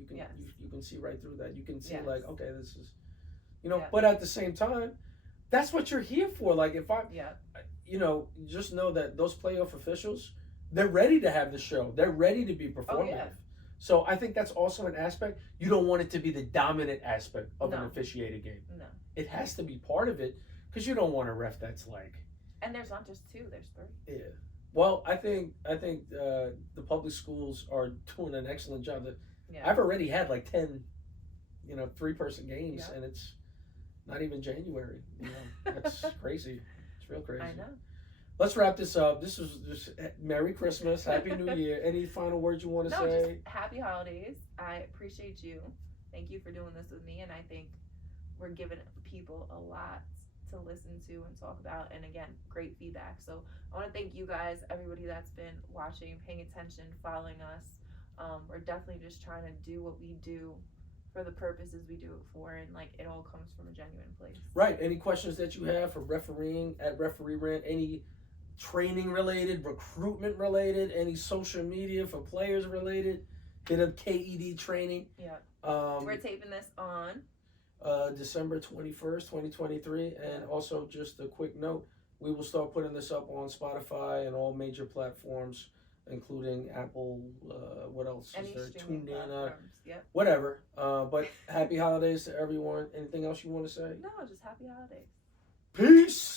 can see right through that. You can see like, okay, this is, you know. But at the same time, that's what you're here for. Like if just know that those playoff officials, they're ready to have the show. They're ready to be performative. Oh, yeah. So I think that's also an aspect. You don't want it to be the dominant aspect of No. an officiated game. No. It has to be part of it because you don't want a ref that's like. And there's not just two, there's three. Yeah. Well, I think the public schools are doing an excellent job. Yeah. I've already had like 10, 3-person games, Yeah. and it's not even January. That's crazy. It's real crazy. I know. Let's wrap this up. This was just Merry Christmas, Happy New Year. Any final words you want to say? Just happy holidays. I appreciate you. Thank you for doing this with me, and I think we're giving people a lot to listen to and talk about, and again, great feedback. So I want to thank you guys, everybody that's been watching, paying attention, following us. We're definitely just trying to do what we do for the purposes we do it for, and like it all comes from a genuine place. Right. Any questions that you have for refereeing at REFEREERANT, any training related, recruitment related, any social media for players related, hit up KEDtraining. Yeah. We're taping this on December 21st, 2023. And also just a quick note, we will start putting this up on Spotify and all major platforms, including Apple, what else any is there? streaming platforms. Yep. Whatever. But happy holidays to everyone. Anything else you want to say? No, just happy holidays. Peace.